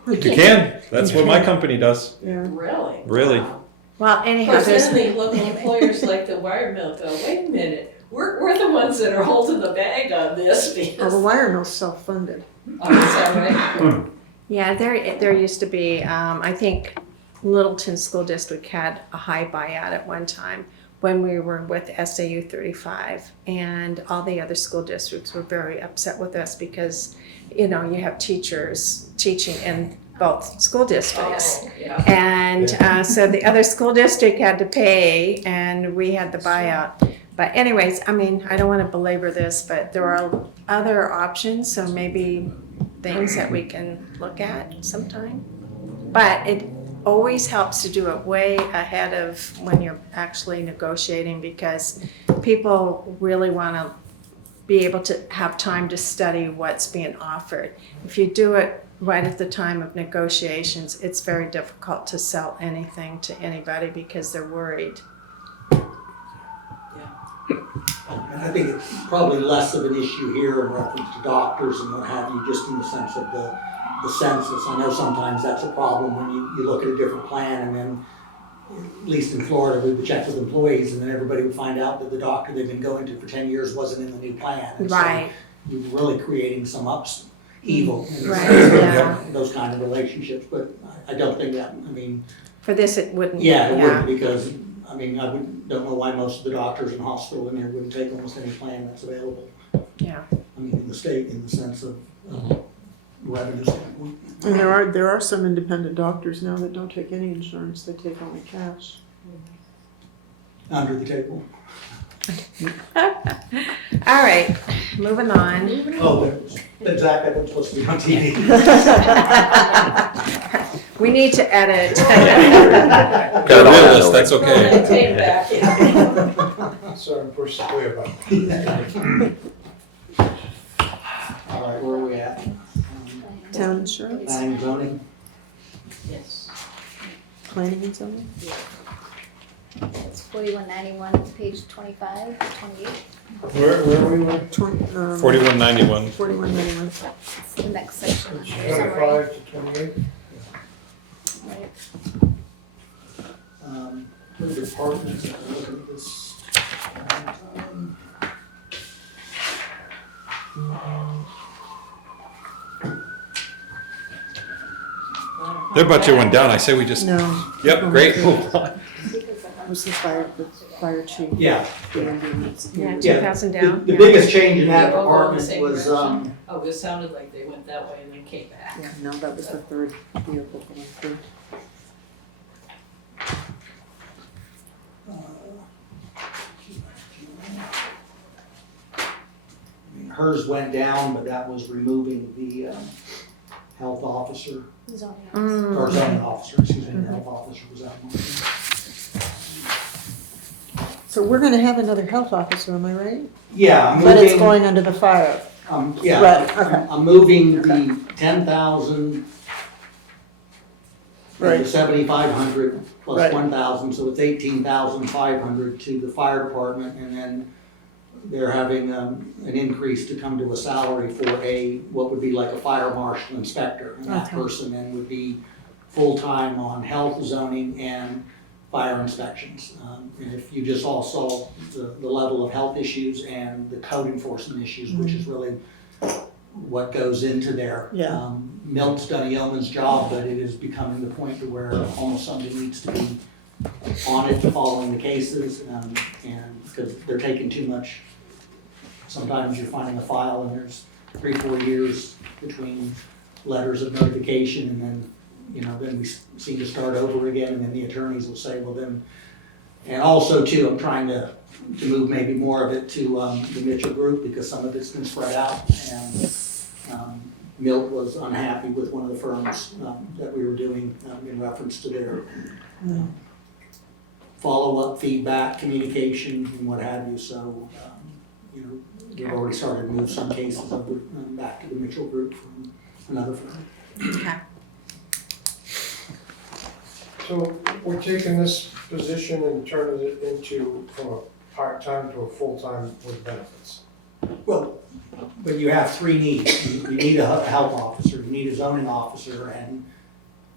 You can. That's what my company does. Yeah. Really? Really. Wow. well, Of anyhow, course, there's then the local employers like the wire mill go, wait a minute, we're the ones that are holding the bag on this Well, the because. wire mill's self-funded. Oh, is that right? yeah, there used to be. I think Littleton School District had a high buyout at one time when we were with SAU 35, and all the other school districts were very upset with us because, you have teachers teaching in both school districts. Oh, yeah. And so the other school district had to pay and we had the buyout. But anyways, I don't want to belabor this, but there are other options, so maybe things that we can look at sometime. But it always helps to do it way ahead of when you're actually negotiating because people really want to be able to have time to study what's being offered. If you do it right at the time of negotiations, it's very difficult to sell anything to anybody because they're worried. And I think it's probably less of an issue here in reference to doctors and what have you, just in the sense of the census. I know sometimes that's a problem when you look at a different plan and then, at least in Florida, we would check with employees and then everybody would find out that the doctor they've been going to for 10 years wasn't in the new plan. And Right. So you're really creating some upheaval in the Right, sense of yeah. those kind of relationships. But I don't think that, For this, it wouldn't. yeah, it wouldn't because, don't know why most of the doctors in hospital in here wouldn't take almost any plan that's available. Yeah. In the state, in the sense of revenue standpoint. And there are some independent doctors now that don't take any insurance, they take only cash. Under the table. All right, moving on. Oh, that's exactly what's supposed to be on TV. We need to edit. Got a real list, that's Throw that okay. tape back, yeah. So I'm pushed away about. All right, where are we at? Town insurance, Planning and zoning? Yes. planning and zoning? It's 4191, page 25, 28. Where we went? 4191. 4191. It's the next section under summary. 25 to 28. Right. For the departments, I'm looking at this. Their budget went down. I say we just, No. yep, great. Move on. It was the fire chief. Yeah. The ambulance. Yeah, Yeah, 2,000 down. The yeah. biggest change in that They're all going the department same was, direction? Oh, it sounded like they went that way and then came back. Yeah, no, that was the third vehicle going through. hers went down, but that was removing the health officer, Zoning or zoning officer, excuse me, the health officer was out. So we're gonna have another health officer, am I right? Yeah, I'm But it's moving, going under the fire. yeah, Right, okay. I'm moving the 10,000 and Right. the 7,500 plus Right. 1,000, so it's 18,500 to the fire department, and then they're having an increase to come to a salary for what would be like a fire marshal inspector. And that Okay. person then would be full-time on health, zoning, and fire inspections. And if you just all saw the level of health issues and the code enforcement issues, which is really what goes into there. Yeah. Milt's done a yeoman's job, but it is becoming the point to where almost somebody needs to be on it, following the cases, and because they're taking too much. Sometimes you're finding a file and there's 3-4 years between letters of notification, and then, then we seem to start over again, and then the attorneys will say, well then, and also too, I'm trying to move maybe more of it to the Mitchell group, because some of it's been spread out, and Milt was unhappy with one of the firms that we were doing in reference to their follow-up feedback, communication, and what have you, so, we've already started to move some cases over back to the Mitchell group from another firm. Okay. So we're taking this position and turning it into, from a part-time to a full-time with benefits. Well, but you have 3 needs. You need a health officer, you need a zoning officer, and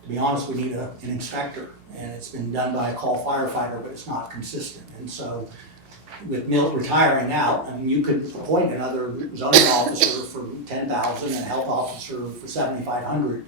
to be honest, we need an inspector. And it's been done by a call firefighter, but it's not consistent. And so with Milt retiring out, I mean, you could appoint another zoning officer for 10,000 and a health officer for 7,500.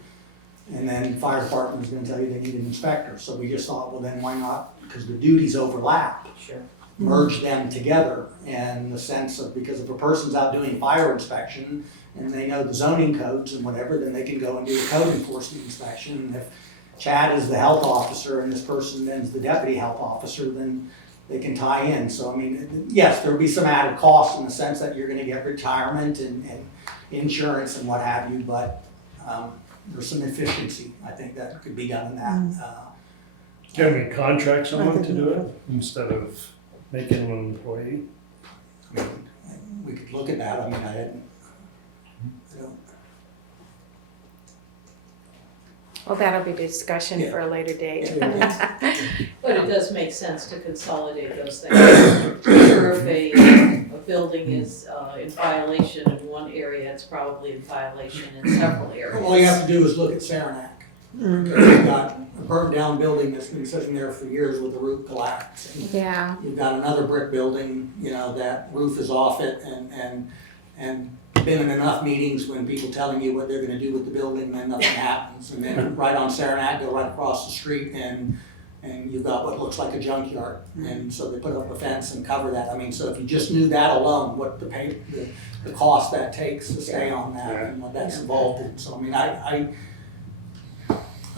And then the fire department is gonna tell you they need an inspector. So we just thought, well then why not, because the duties overlap. Sure. Merge them together in the sense of, because if a person's out doing fire inspection and they know the zoning codes and whatever, then they can go and do a code enforcement inspection. And if Chad is the health officer and this person then is the deputy health officer, then they can tie in. So I mean, yes, there'll be some added costs in the sense that you're gonna get retirement and insurance and what have you, but there's some efficiency, I think, that could be done in that. Can we contract someone to do it instead of making an employee? I mean, we could look at that. I mean, I don't. Well, that'll be discussion Yeah. for a later date. But it does make sense to consolidate those things. Sure, if a building is in violation in one area, it's probably in violation in several areas. All you have to do is look at Saranac. You've got a burnt down building that's been sitting there for years with the roof collapsed. Yeah. You've got another brick building, that roof is off it, and been in enough meetings when people telling you what they're gonna do with the building, and then nothing happens. And then right on Saranac, go right across the street, and you've got what looks like a junkyard. And so they put up a fence and cover that. I mean, so if you just knew that alone, what the cost that takes to stay on that and what that's involved in. So I mean, How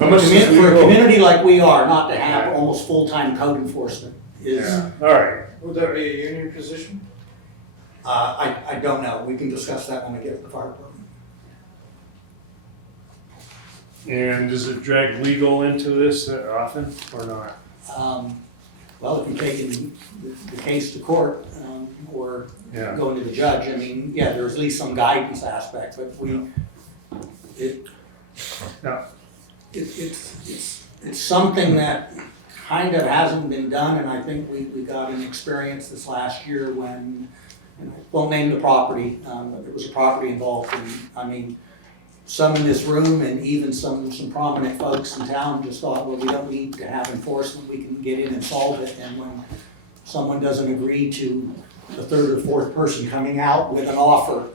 much for is a legal? community like we are, not to have almost full-time code enforcement is, Yeah, all right. Would that be a union position? I don't know. We can discuss that when we get to the fire department. And does it drag legal into this often or not? Well, if you're taking the case to court, or Yeah. going to the judge, I mean, yeah, there's at least some guidance aspect, but Yeah. it's something that kind of hasn't been done, and I think we got an experience this last year when, and I won't name the property, but there was a property involved, and I mean, some in this room and even some prominent folks in town just thought, well, we don't need to have enforcement, we can get in and solve it, and when someone doesn't agree to the third or fourth person coming out with an offer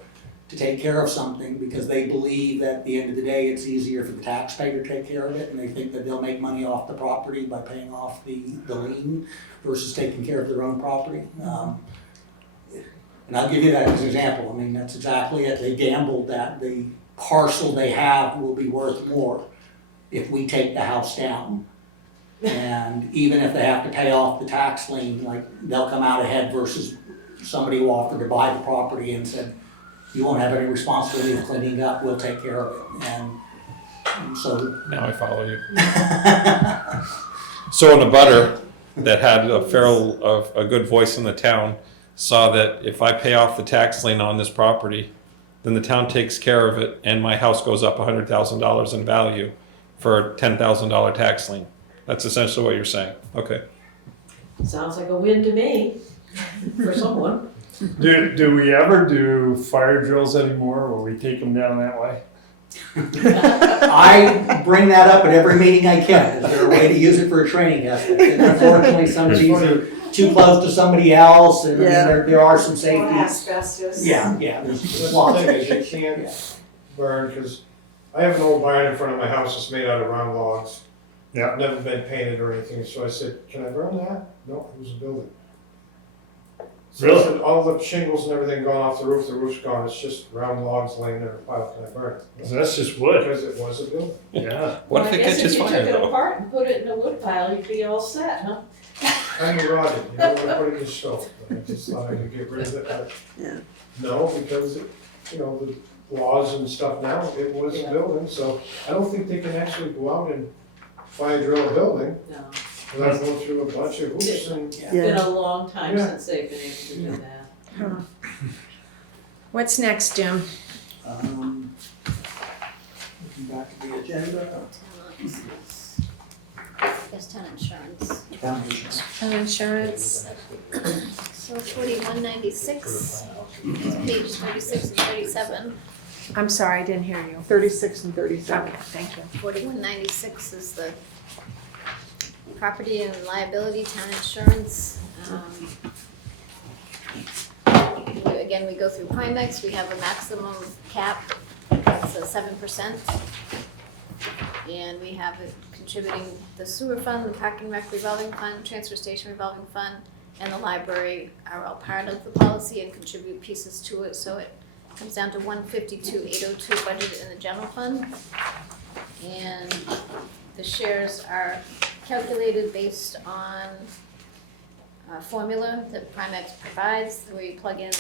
to take care of something because they believe that at the end of the day, it's easier for the taxpayer to take care of it, and they think that they'll make money off the property by paying off the lien versus taking care of their own property. And I'll give you that as an example. I mean, that's exactly it. They gambled that the parcel they have will be worth more if we take the house down. And even if they have to pay off the tax lien, like, they'll come out ahead versus somebody who offered to buy the property and said, you won't have any responsibility of cleaning up, we'll take care of it. And so. Now I follow you. So in a butter, that had a good voice in the town saw that if I pay off the tax lien on this property, then the town takes care of it and my house goes up $100,000 in value for a $10,000 tax lien. That's essentially what you're saying. Okay. Sounds like a win to me, for someone. Do we ever do fire drills anymore where we take them down that way? I bring that up at every meeting I can. Is there a way to use it for a training aspect? And unfortunately, some of these are too close to somebody else, and I mean, there are some Or safeties. asbestos. Yeah, there's The lots of thing is, issues. you can't burn, because I have an old barn in front of my house that's made out of round logs. Yeah. Never been painted or anything, so I said, can I burn that? No, it was a building. So I Really? said, all the shingles and everything gone off the roof's gone, it's just round logs laying there in a pile, can I burn it? So that's just wood. Because it was a building. Yeah. What Well, if it I guess catches if you fire took it though? apart and put it in a wood pile, you'd be all set, huh? Kind of rotted, you know, when I put it in the stove, but I just thought I could get rid of it, but. Yeah. No, because, you know, the laws and stuff now, it was a Yeah. building, so I don't think they can actually go out and fire drill a building No. without going through a bunch of hoops and. It's been a long time Yeah. since they've been able to do that. What's next, Jim? Looking back at the agenda. Yes, town insurance. Foundations. Town insurance? So 4196, page 36 and 37. I'm sorry, I didn't hear you. 36 and 37. Okay, thank you. 4196 is the property and liability town insurance. Again, we go through Primex, we have a maximum cap, it's 7%. And we have it contributing the sewer fund, the park and rec revolving fund, transfer station revolving fund, and the library are all part of the policy and contribute pieces to it, so it comes down to 152,802 budgeted in the general fund. And the shares are calculated based on a formula that Primex provides, where you plug in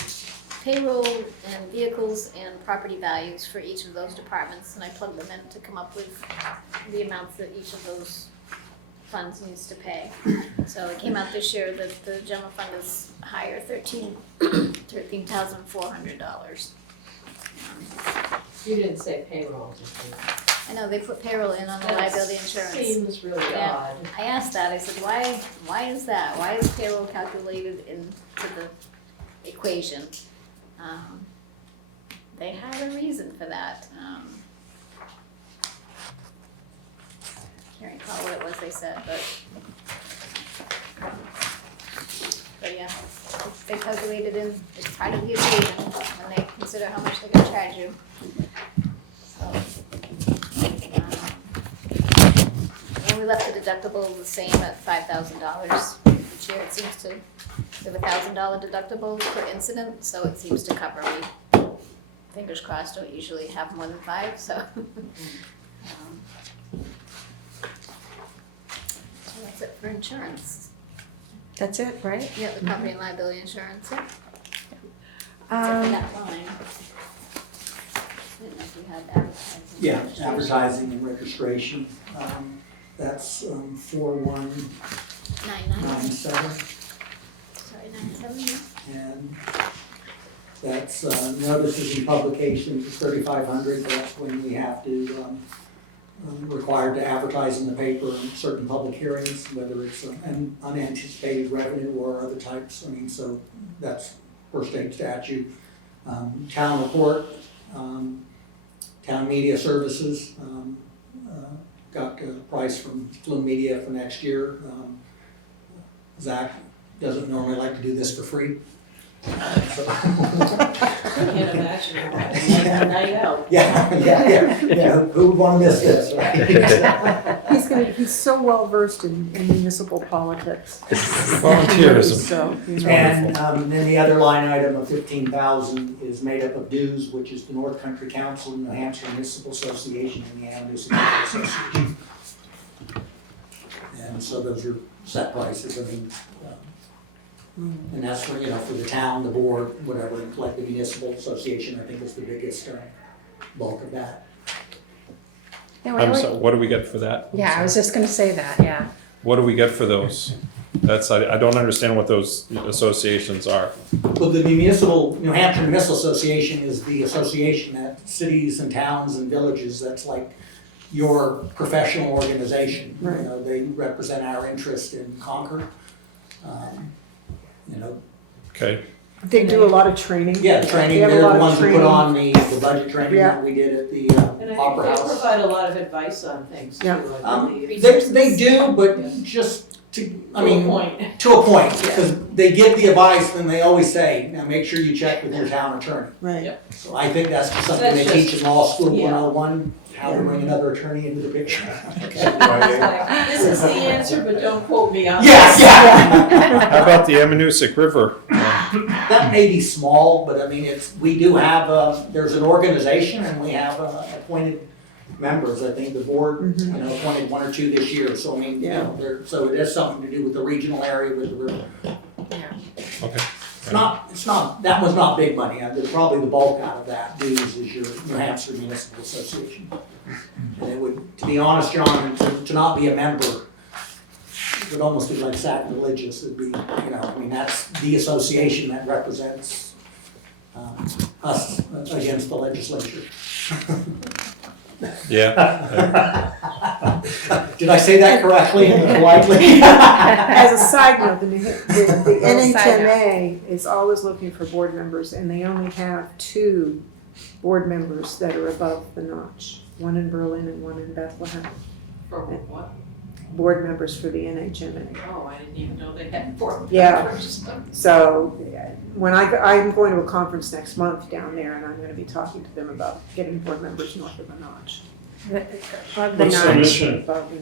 payroll and vehicles and property values for each of those departments, and I plug them in to come up with the amounts that each of those funds needs to pay. So it came out this year that the general fund is higher, $13,400. You didn't say payroll, did you? I know, they put payroll in on the liability insurance. Seems really Yeah. odd. I asked that, I said, why is that? Why is payroll calculated into the equation? They had a reason for that. Can't recall what it was they said, but yeah, they calculated in, it's part of the equation when they consider how much they're gonna charge you. So, and we left the deductible the same at $5,000 each year. It seems to, we have a $1,000 deductible per incident, so it seems to cover me. Fingers crossed, don't usually have more than 5, so. So that's it for insurance. That's it, right? Yeah, the property and liability insurance, yeah. Except for Um, that line. Didn't know if you had advertising. Yeah, advertising and registration. That's 4197. 99, sorry, 97, yeah. And that's notices and publications is 3,500. That's when we have to, required to advertise in the paper in certain public hearings, whether it's an unanticipated revenue or other types. I mean, so that's per state statute. Town report, town media services, got a price from Flume Media for next year. Zach doesn't normally like to do this for free. I can't imagine a night out. Yeah. Who would want to miss this, right? He's so well versed in municipal politics. Volunteerism. So, you know. And then the other line item of 15,000 is made up of dues, which is the North Country Council, New Hampshire Municipal Association, and the Amity Municipal Association. And so those are set prices. I mean, and that's for, for the town, the board, whatever, and like the municipal association, I think is the biggest bulk of that. Yeah, we I'm always- sorry, what do we get for that? Yeah, I was just gonna say that, yeah. What do we get for those? I don't understand what those associations are. Well, the New Hampshire Municipal Association is the association that cities and towns and villages, that's like your professional organization. Right. You know, they represent our interest in Concord. You know, Okay, They do a lot of training. yeah, the training, They have a they're lot the of ones who put training. on the budget training Yeah. that we did at the And I think Opera they House. provide a lot of advice on things too, Yeah. I believe. They do, but just to, I To a mean, point. to a point, because they give the advice, and they always say, now make sure you check with your town attorney. Right. So I think that's something That's they just- teach in law school yeah. 101, how to bring another attorney into the picture. It's like, this is the answer, but don't quote me on it. Yes, yeah. how about the Ammonoosuc River? That may be small, but I mean, we do have, there's an organization and we have appointed members. I think the board, you know, appointed 1 or 2 this year, so I mean, you know, so it has something to do with the regional area with the river. Okay. It's not, that was not big money. Probably the bulk out of that dues is your New Hampshire Municipal Association. And it would, to be honest, John, to not be a member would almost be like sacrilegious. It'd be, you know, I mean, that's the association that represents us against the legislature. Yeah, Did I say that correctly and politely? As a side note, the Side NHMA is always looking for board members, and they only have 2 board members that are above the notch. One in Berlin and one in Bethlehem. For what? Board members for the NHMA. Oh, I didn't even know they had 4 Yeah. members. So when I'm going to a conference next month down there, and I'm going to be talking to them about getting board members north of the notch. Above the What's the notch. mission? Above the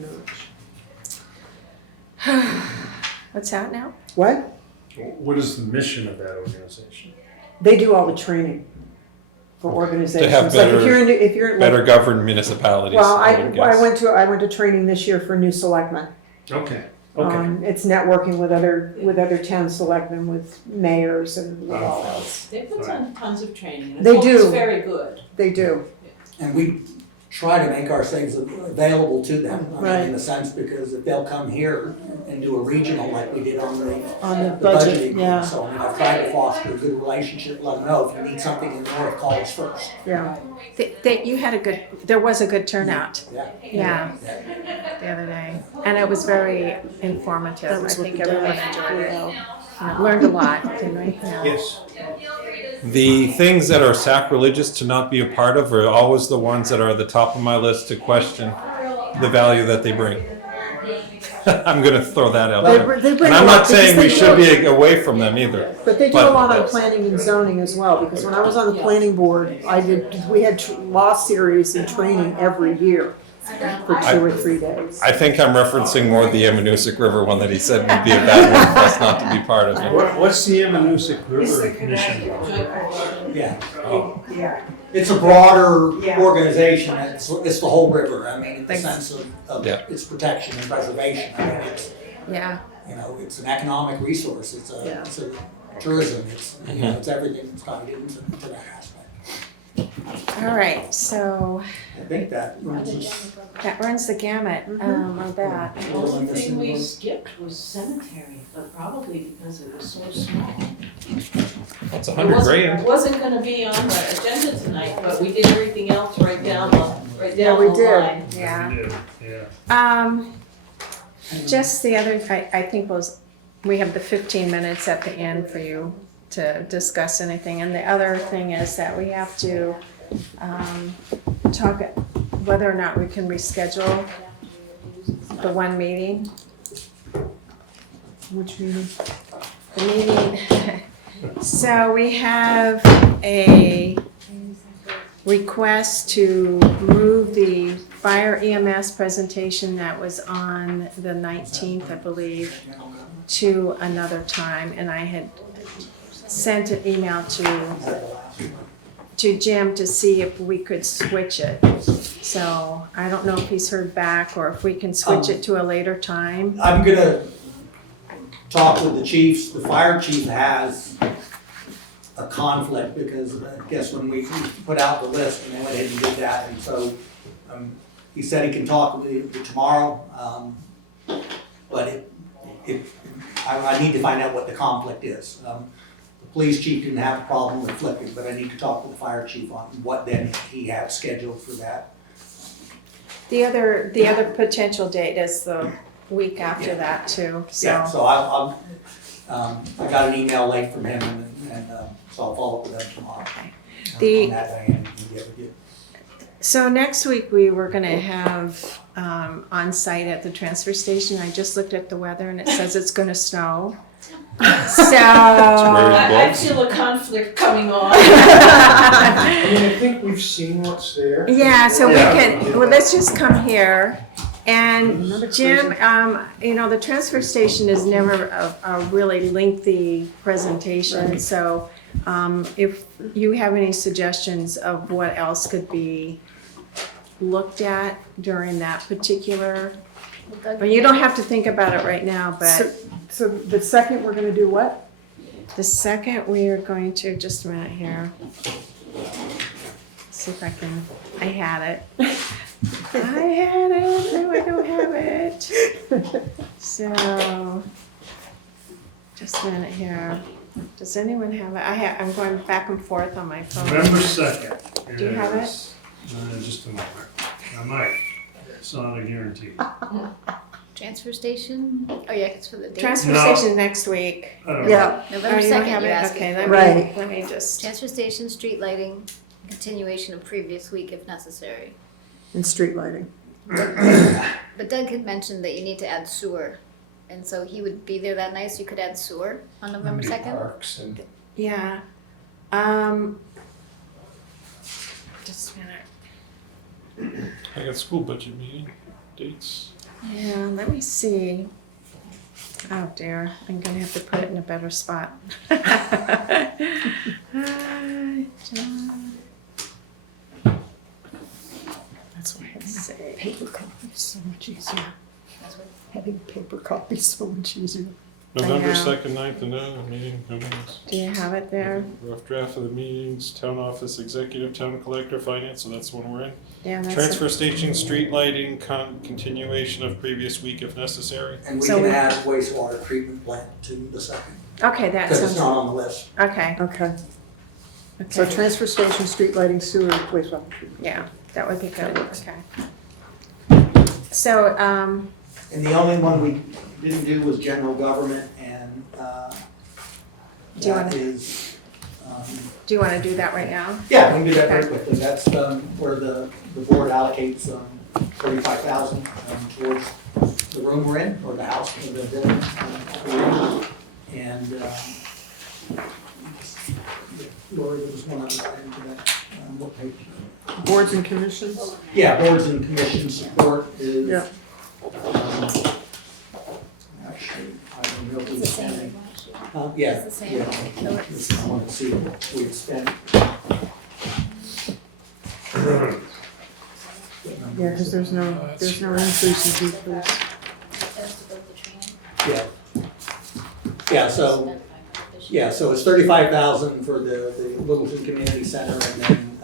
notch. What's that now? What? What is the mission of that organization? They do all the training for organizations. Like better- if you're like, better governed municipalities. well, would guess. I went to training this year for new selectmen. Okay. It's networking with other town selectmen, with mayors and with all else. They put on tons of training, and They it's always do. very good. They do. And we try to make our things available to them, I mean, Right. in a sense, because if they'll come here and do a regional like we did on the Budget, budgeting. yeah. So I mean, I've tried to foster a good relationship, let them know if you need something in the north, call us first. Yeah. There was a good turnout, Yeah. yeah, the other day. And it was very informative. That was I what think the everyone day enjoyed it. was. Yeah, learned a lot, didn't we? Yeah. Yes. The things that are sacrilegious to not be a part of are always the ones that are at the top of my list to question the value that they bring. I'm going to throw that out They there. bring And I'm a lot not because saying we they should do- be away from them either. But they do But a lot on that's- planning and zoning as well, because when I was on the planning board, we had law series and training every year for 2 or 3 days. I think I'm referencing more the Ammonoosuc River one that he said would be a bad one for us not to be part of. What's the Ammonoosuc River Commission? Yeah. Yeah. It's a broader Yeah. organization, it's the whole river, I mean, in the Thanks. sense of Yeah. its protection and preservation. I mean, it's, Yeah, you know, it's an economic resource, it's Yeah. a tourism, it's, you know, it's everything that's tied into that aspect. all right, so I think that runs us. that runs the gamut of that. The only thing we skipped was cemetery, but probably because it was so small. That's It 100 grand. wasn't gonna be on the agenda tonight, but we did everything else right down the we did. line. Yeah. Yeah. Just the other, I think we have the 15 minutes at the end for you to discuss anything. And the other thing is that we have to talk whether or not we can reschedule the one meeting. Which meeting? The meeting, so we have a request to move the fire EMS presentation that was on the 19th, I believe, to another time. And I had sent an email to Jim to see if we could switch it. So I don't know if he's heard back or if we can switch it to a later time. I'm gonna talk with the chiefs, the fire chief has a conflict because I guess when we put out the list and they went ahead and did that, and so, he said he can talk with you tomorrow, but I need to find out what the conflict is. The police chief didn't have a problem with flipping, but I need to talk to the fire chief on what then he had scheduled for that. The other potential date is the week after Yeah. that too, Yeah, so. so I got an email late from him and so I'll follow up with them tomorrow. The- On that, Diane, you can get with you. So next week, we were gonna have, on site at the transfer station. I just looked at the weather and it says it's gonna snow. So. I feel a conflict coming on. I mean, I think we've seen what's there. Yeah, so we Yeah. can, well, let's just come here. And Another Jim, the transfer station is never a really lengthy presentation, so if you have any suggestions of what else could be looked at during that particular, but you don't have to think about it right now, but So the second, we're gonna do what? the second we are going to, just a minute here. See if I can, I had it. I had it, no, I don't have it. So, just a minute here. Does anyone have it? I'm going back and forth on my phone. November 2nd. Do you have it? Just a moment. I might. It's not a guarantee. Transfer station? Oh yeah, it's for the date. Transfer No. station next week. I don't know. Yeah, November Oh, you don't have second, you're it? asking. Okay, for. Right. let me just, Transfer station, street lighting, continuation of previous week if necessary. and street lighting. But Doug had mentioned that you need to add sewer. And so he would be there that night, so you could add sewer on November Maybe 2nd? Parks and yeah. Just a minute. I got school budget meeting dates. Yeah, let me see. Oh dear, I'm gonna have to put it in a better spot. That's why Let's see. paper copy is so much easier. Having paper copy is so much easier. November know. 2nd, 9th, and 9th, meeting, meetings. Do you have it there? Rough draft of the meetings, town office, executive, town collector, finance, so that's the one we're in. Yeah, that's. Transfer station, street lighting, continuation of previous week if necessary. And we So can we- add wastewater treatment plant to the second, Okay, that because it's sounds, not on the list. okay, Okay, so okay. transfer station, street lighting, sewer, wastewater treatment. Yeah, that would be good, okay. So, And the only one we didn't do was general government, and Do you that wanna- is, do you wanna do that right now? yeah, we can do that very Okay. quickly. That's where the board allocates $35,000 towards the room we're in, or the house, or the building. And Lori, there was one other item to that. What page? Boards and commissions? Yeah, boards and commission support is. Yeah. Actually, I don't know if we It's the same spent. as last year. Yeah. It's the same. Yeah. So it's- Just, I want to see what we've spent. Yeah, because there's no increase in decrease. That's about the training. Yeah. Yeah, so, yeah, so it's 35,000 for the Littleton Community Center, and then,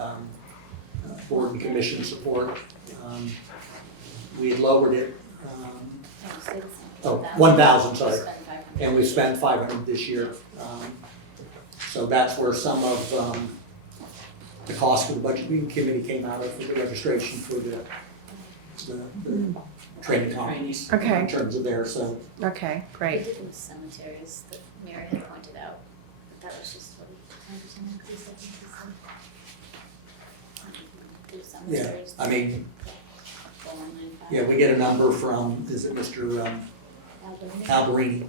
board and commission support. We had lowered it, oh, 1,000, sorry. And we spent 500 this year. So that's where some of the cost of the budgeting committee came out of, for the registration for the training conference. Okay. In terms of there, so, Okay, They great. did with cemeteries that Mary had pointed out, but that was just what, 10% increase, I think he said. Do yeah, cemeteries. I mean, 4195. yeah, we get a number from, is it Mr. Albany. Alberini,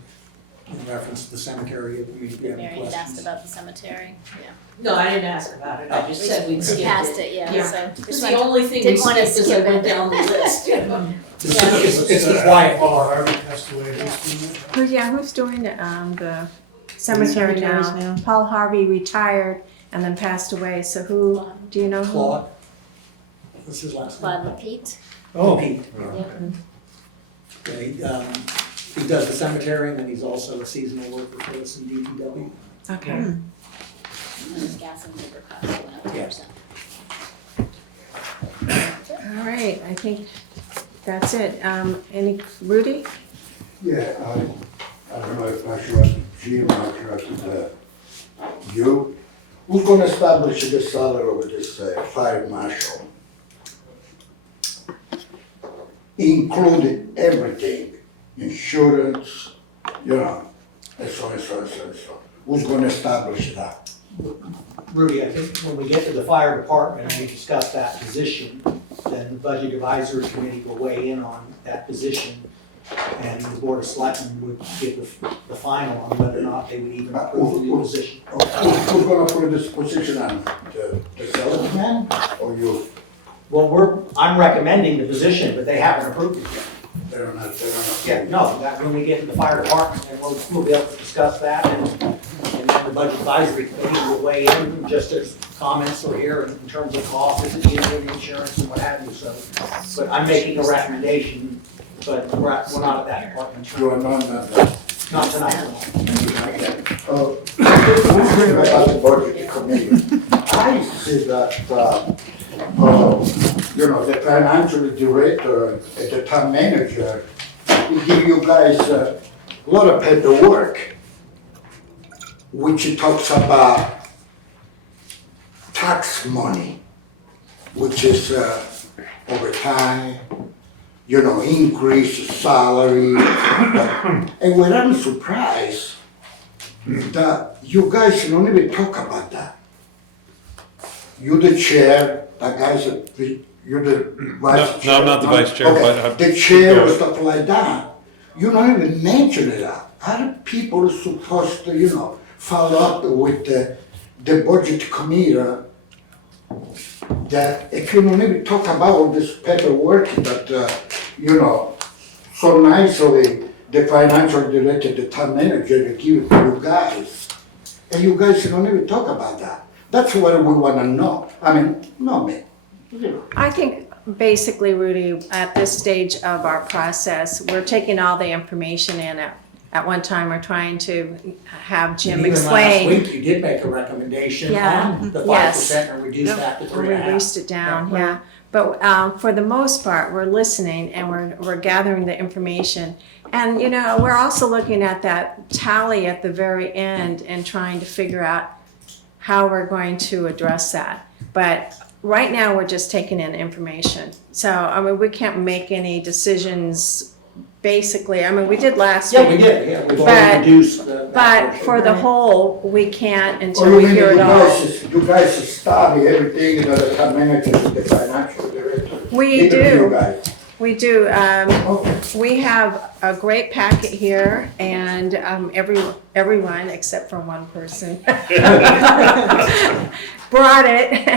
in reference to the cemetery, if we have Mary any had asked questions. about the cemetery, yeah. No, I didn't ask about it, I just said we'd We skipped passed it. it, yeah, Yeah. so. It's just the wanted- only thing we didn't wanna skipped as I skip went it. down the list, you know. It's the quiet part. Harvey passed away recently. Who's doing the cemetery Cemeteries now? now. Paul Harvey retired and then passed away, so who, do you know who? Claude, what's his last name? Claude Lapete. Oh, Pete. Yeah. Yeah, he does the cemetery, and then he's also a seasonal worker for us in DPW. Okay. And his gas and paper costs went up 2%. All right, I think that's it. Rudy? Yeah, I don't know if I should ask Jim, I should ask you. Who's gonna establish the salary of this fire marshal? Including everything, insurance, you know, and so and so and so and so. Who's gonna establish that? Rudy, I think when we get to the fire department and we discuss that position, then the budget advisory committee will weigh in on that position. And the board of selectmen would give the final on whether or not they would even approve the new position. Who's gonna put this position on, the salesman or you? Well, I'm recommending the position, but they haven't approved it yet. They're not. Yeah, no, that when we get to the fire department, then we'll be able to discuss that, and then the budget advisory committee will weigh in, just as comments are here in terms of cost, is it union insurance and what have you, so. But I'm making a recommendation, but we're not at that department. You are not that. Not tonight. About the budget committee, I see that, you know, the financial director and the town manager will give you guys a lot of paperwork, which talks about tax money, which is overtime, you know, increase salary. And when I'm surprised that you guys don't even talk about that. You're the chair, that guy's you're the vice chair. No, I'm not the vice chair, Okay, but. the chair or stuff like that. You don't even mention that. Other people are supposed to, you know, follow up with the budget committee. That if you don't even talk about all this paperwork that, you know, so nicely the financial director, the town manager, they give it to you guys. And you guys don't even talk about that. That's what we wanna know. I mean, no, man. I think basically, Rudy, at this stage of our process, we're taking all the information in at one time. We're trying to have Jim Even explain. last week, you did make a recommendation Yeah, on the yes. 5% and reduce that to 3.5%. Reduced it down, yeah. But for the most part, we're listening and we're gathering the information. And, you know, we're also looking at that tally at the very end and trying to figure out how we're going to address that. But right now, we're just taking in information. So, I mean, we can't make any decisions, basically. I mean, we did last week. Yeah, we did, yeah, we've But- already reduced that But portion. for the whole, we can't Or until you we mean hear it all. you guys study everything, you know, the town manager, the financial director. We Even you do. guys. We do. Okay. We have a great packet here, and everyone except for one person brought it,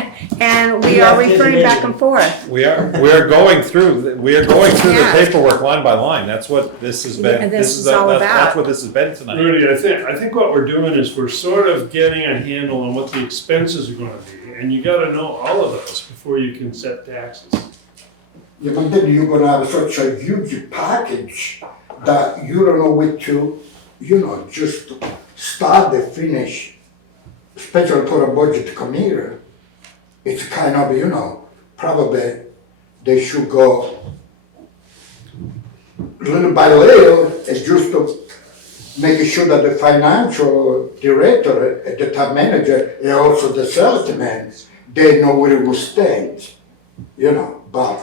and we are referring back and forth. We are going through the Yeah. paperwork line by line. That's what this has been. Yeah, this is all that's about. what this has been tonight. Rudy, I think what we're doing is we're sort of getting a handle on what the expenses are gonna be, and you gotta know all of those before you can set taxes. Yeah, but then you're gonna have such a huge package that you don't know where to, you know, just start and finish, especially for a budget committee. It's kind of, you know, probably they should go little by little, it's just to make sure that the financial director, the top manager, and also the salesman, they know where it will stand, you know, but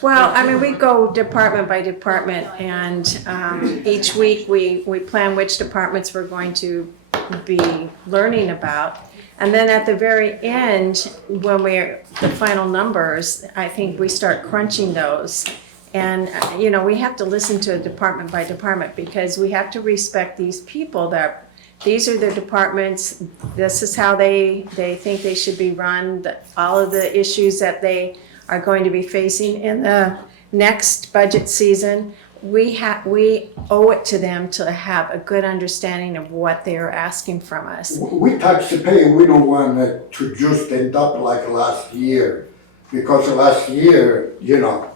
Well, I mean, we go department by department, and each week we plan which departments we're going to be learning about. And then at the very end, when we're the final numbers, I think we start crunching those. And, you know, we have to listen to it department by department, because we have to respect these people that these are their departments, this is how they think they should be run, all of the issues that they are going to be facing in the next budget season. We owe it to them to have a good understanding of what they are asking from us. we taxpayer, we don't want to just end up like last year. Because last year, you know,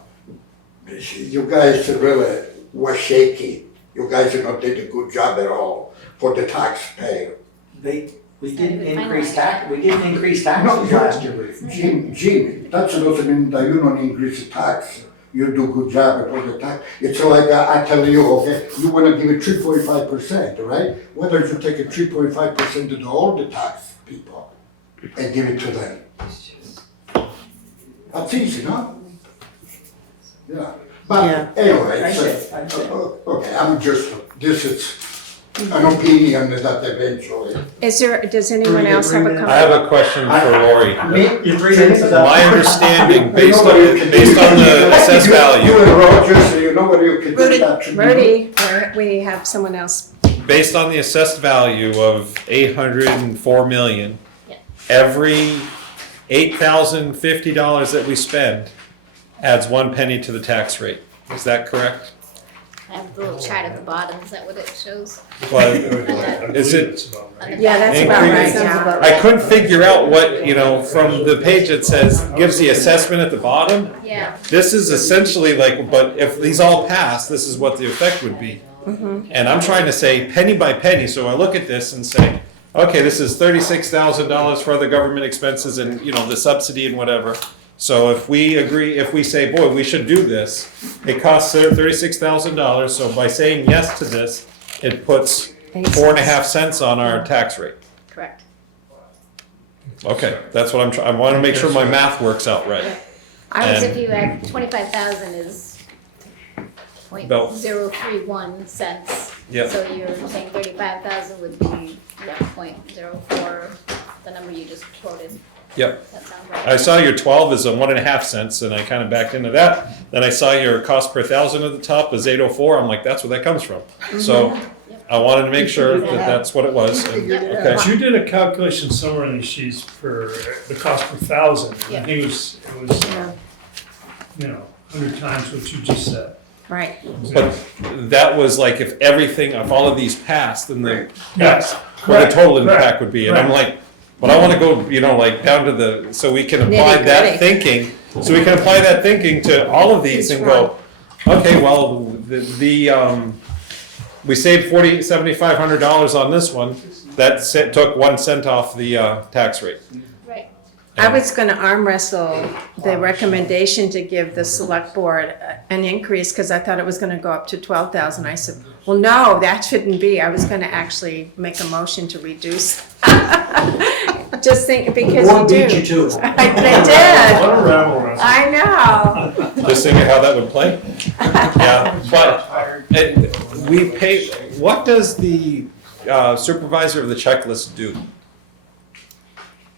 you guys really were shaky. You guys did not did a good job at all for the taxpayer. We didn't increase taxes No, last year. Jim, that doesn't mean that you don't increase the tax you do good job at all the time. It's like I tell you, okay, you wanna give it 3.5%, right? Why don't you take a 3.5% to all the tax people and give it to them? That's easy, no? Yeah, Yeah. but anyway, I so, see, I see. okay, I'm just, this is an opinion that eventually. Does anyone else have a comment? I have a question for Lori. You're 3 minutes up. My understanding, based on, You know what you can do. based on the assessed You value, and Roger, so you know what you can do that. Rudy, we have someone else. based on the assessed value of 804 million, Yeah. every $8,050 that we spend adds 1 penny to the tax rate. Is that correct? I have the little chart at the bottom, is that what it shows? But I Is believe it- it's about right. On the Yeah, back? that's about right, Increase. yeah. I couldn't figure out what, from the page it says, gives the assessment at the bottom. Yeah, This is essentially like, but if these all pass, this is what the effect would be. And I'm trying to say penny by penny, so I look at this and say, okay, this is $36,000 for other government expenses and, the subsidy and whatever. So if we agree, if we say, boy, we should do this, it costs $36,000, so by saying yes to this, it puts 4.5 cents on our tax rate. correct. Okay, that's what I'm trying, I wanna make sure my math works out right. Because And- if you add 25,000 is About- 0.031 cents. Yep. So you're saying 35,000 would be, 0.04, the number you just quoted. Yep. That sounds right. I saw your 12 is a 1.5 cents, and I kind of backed into that. Then I saw your cost per thousand at the top is 804. I'm like, that's where that comes from. So I wanted to make sure that that's what it was. And, okay. But you did a calculation somewhere in these sheets for the cost per thousand. Yeah. I think it was, Yeah. 100 times what you just said. Right. But that was like if all of these passed, then Yes. what the total Correct. impact would be. And I'm like, but I want to go, like down to so we can apply that thinking. So we can apply that thinking to all of these and go, okay, well, we saved $7,500 on this one. That took 1 cent off the tax rate. Right. I was gonna arm wrestle the recommendation to give the select board an increase, because I thought it was gonna go up to 12,000. I said, well, no, that shouldn't be. I was gonna actually make a motion to reduce. Just think, because Or you beat do. you to it. They did. What a rabble rouser. I know. Just thinking how that would play. Yeah, but we pay. What does the supervisor of the checklist do?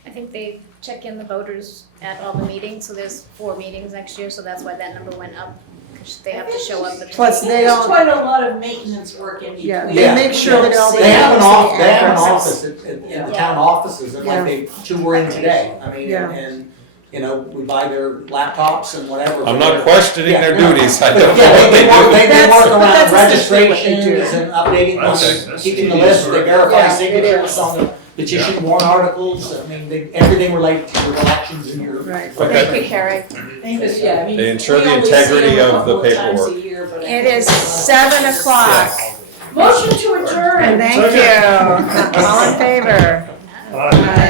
I think they check in the voters at all the meetings, so there's 4 meetings next year, so that's why that number went up. 'Cause they have to show up. Plus, they There's don't, quite a lot of maintenance work in between. yeah, Yeah. they make sure that all the. They have an addresses- office in the town offices, and like they 2 were in today. I mean, Yeah. and, we buy their laptops and whatever. I'm not questioning Yeah, their no. duties. I don't know Yeah, what they do. they That's- work around that's essentially what they do. registrations and updating, That's keeping the tedious list, they work. verify Yeah, it signatures is. on the petition, warrant articles, I mean, everything related to your elections and your. Right. Okay. Thank you, Carrie. Because, yeah, I mean. They ensure we the only see integrity them a of the couple times a paperwork. year, but I It think is it's a lot. 7 o'clock. Motion to adjourn. And thank you. All in favor? Bye.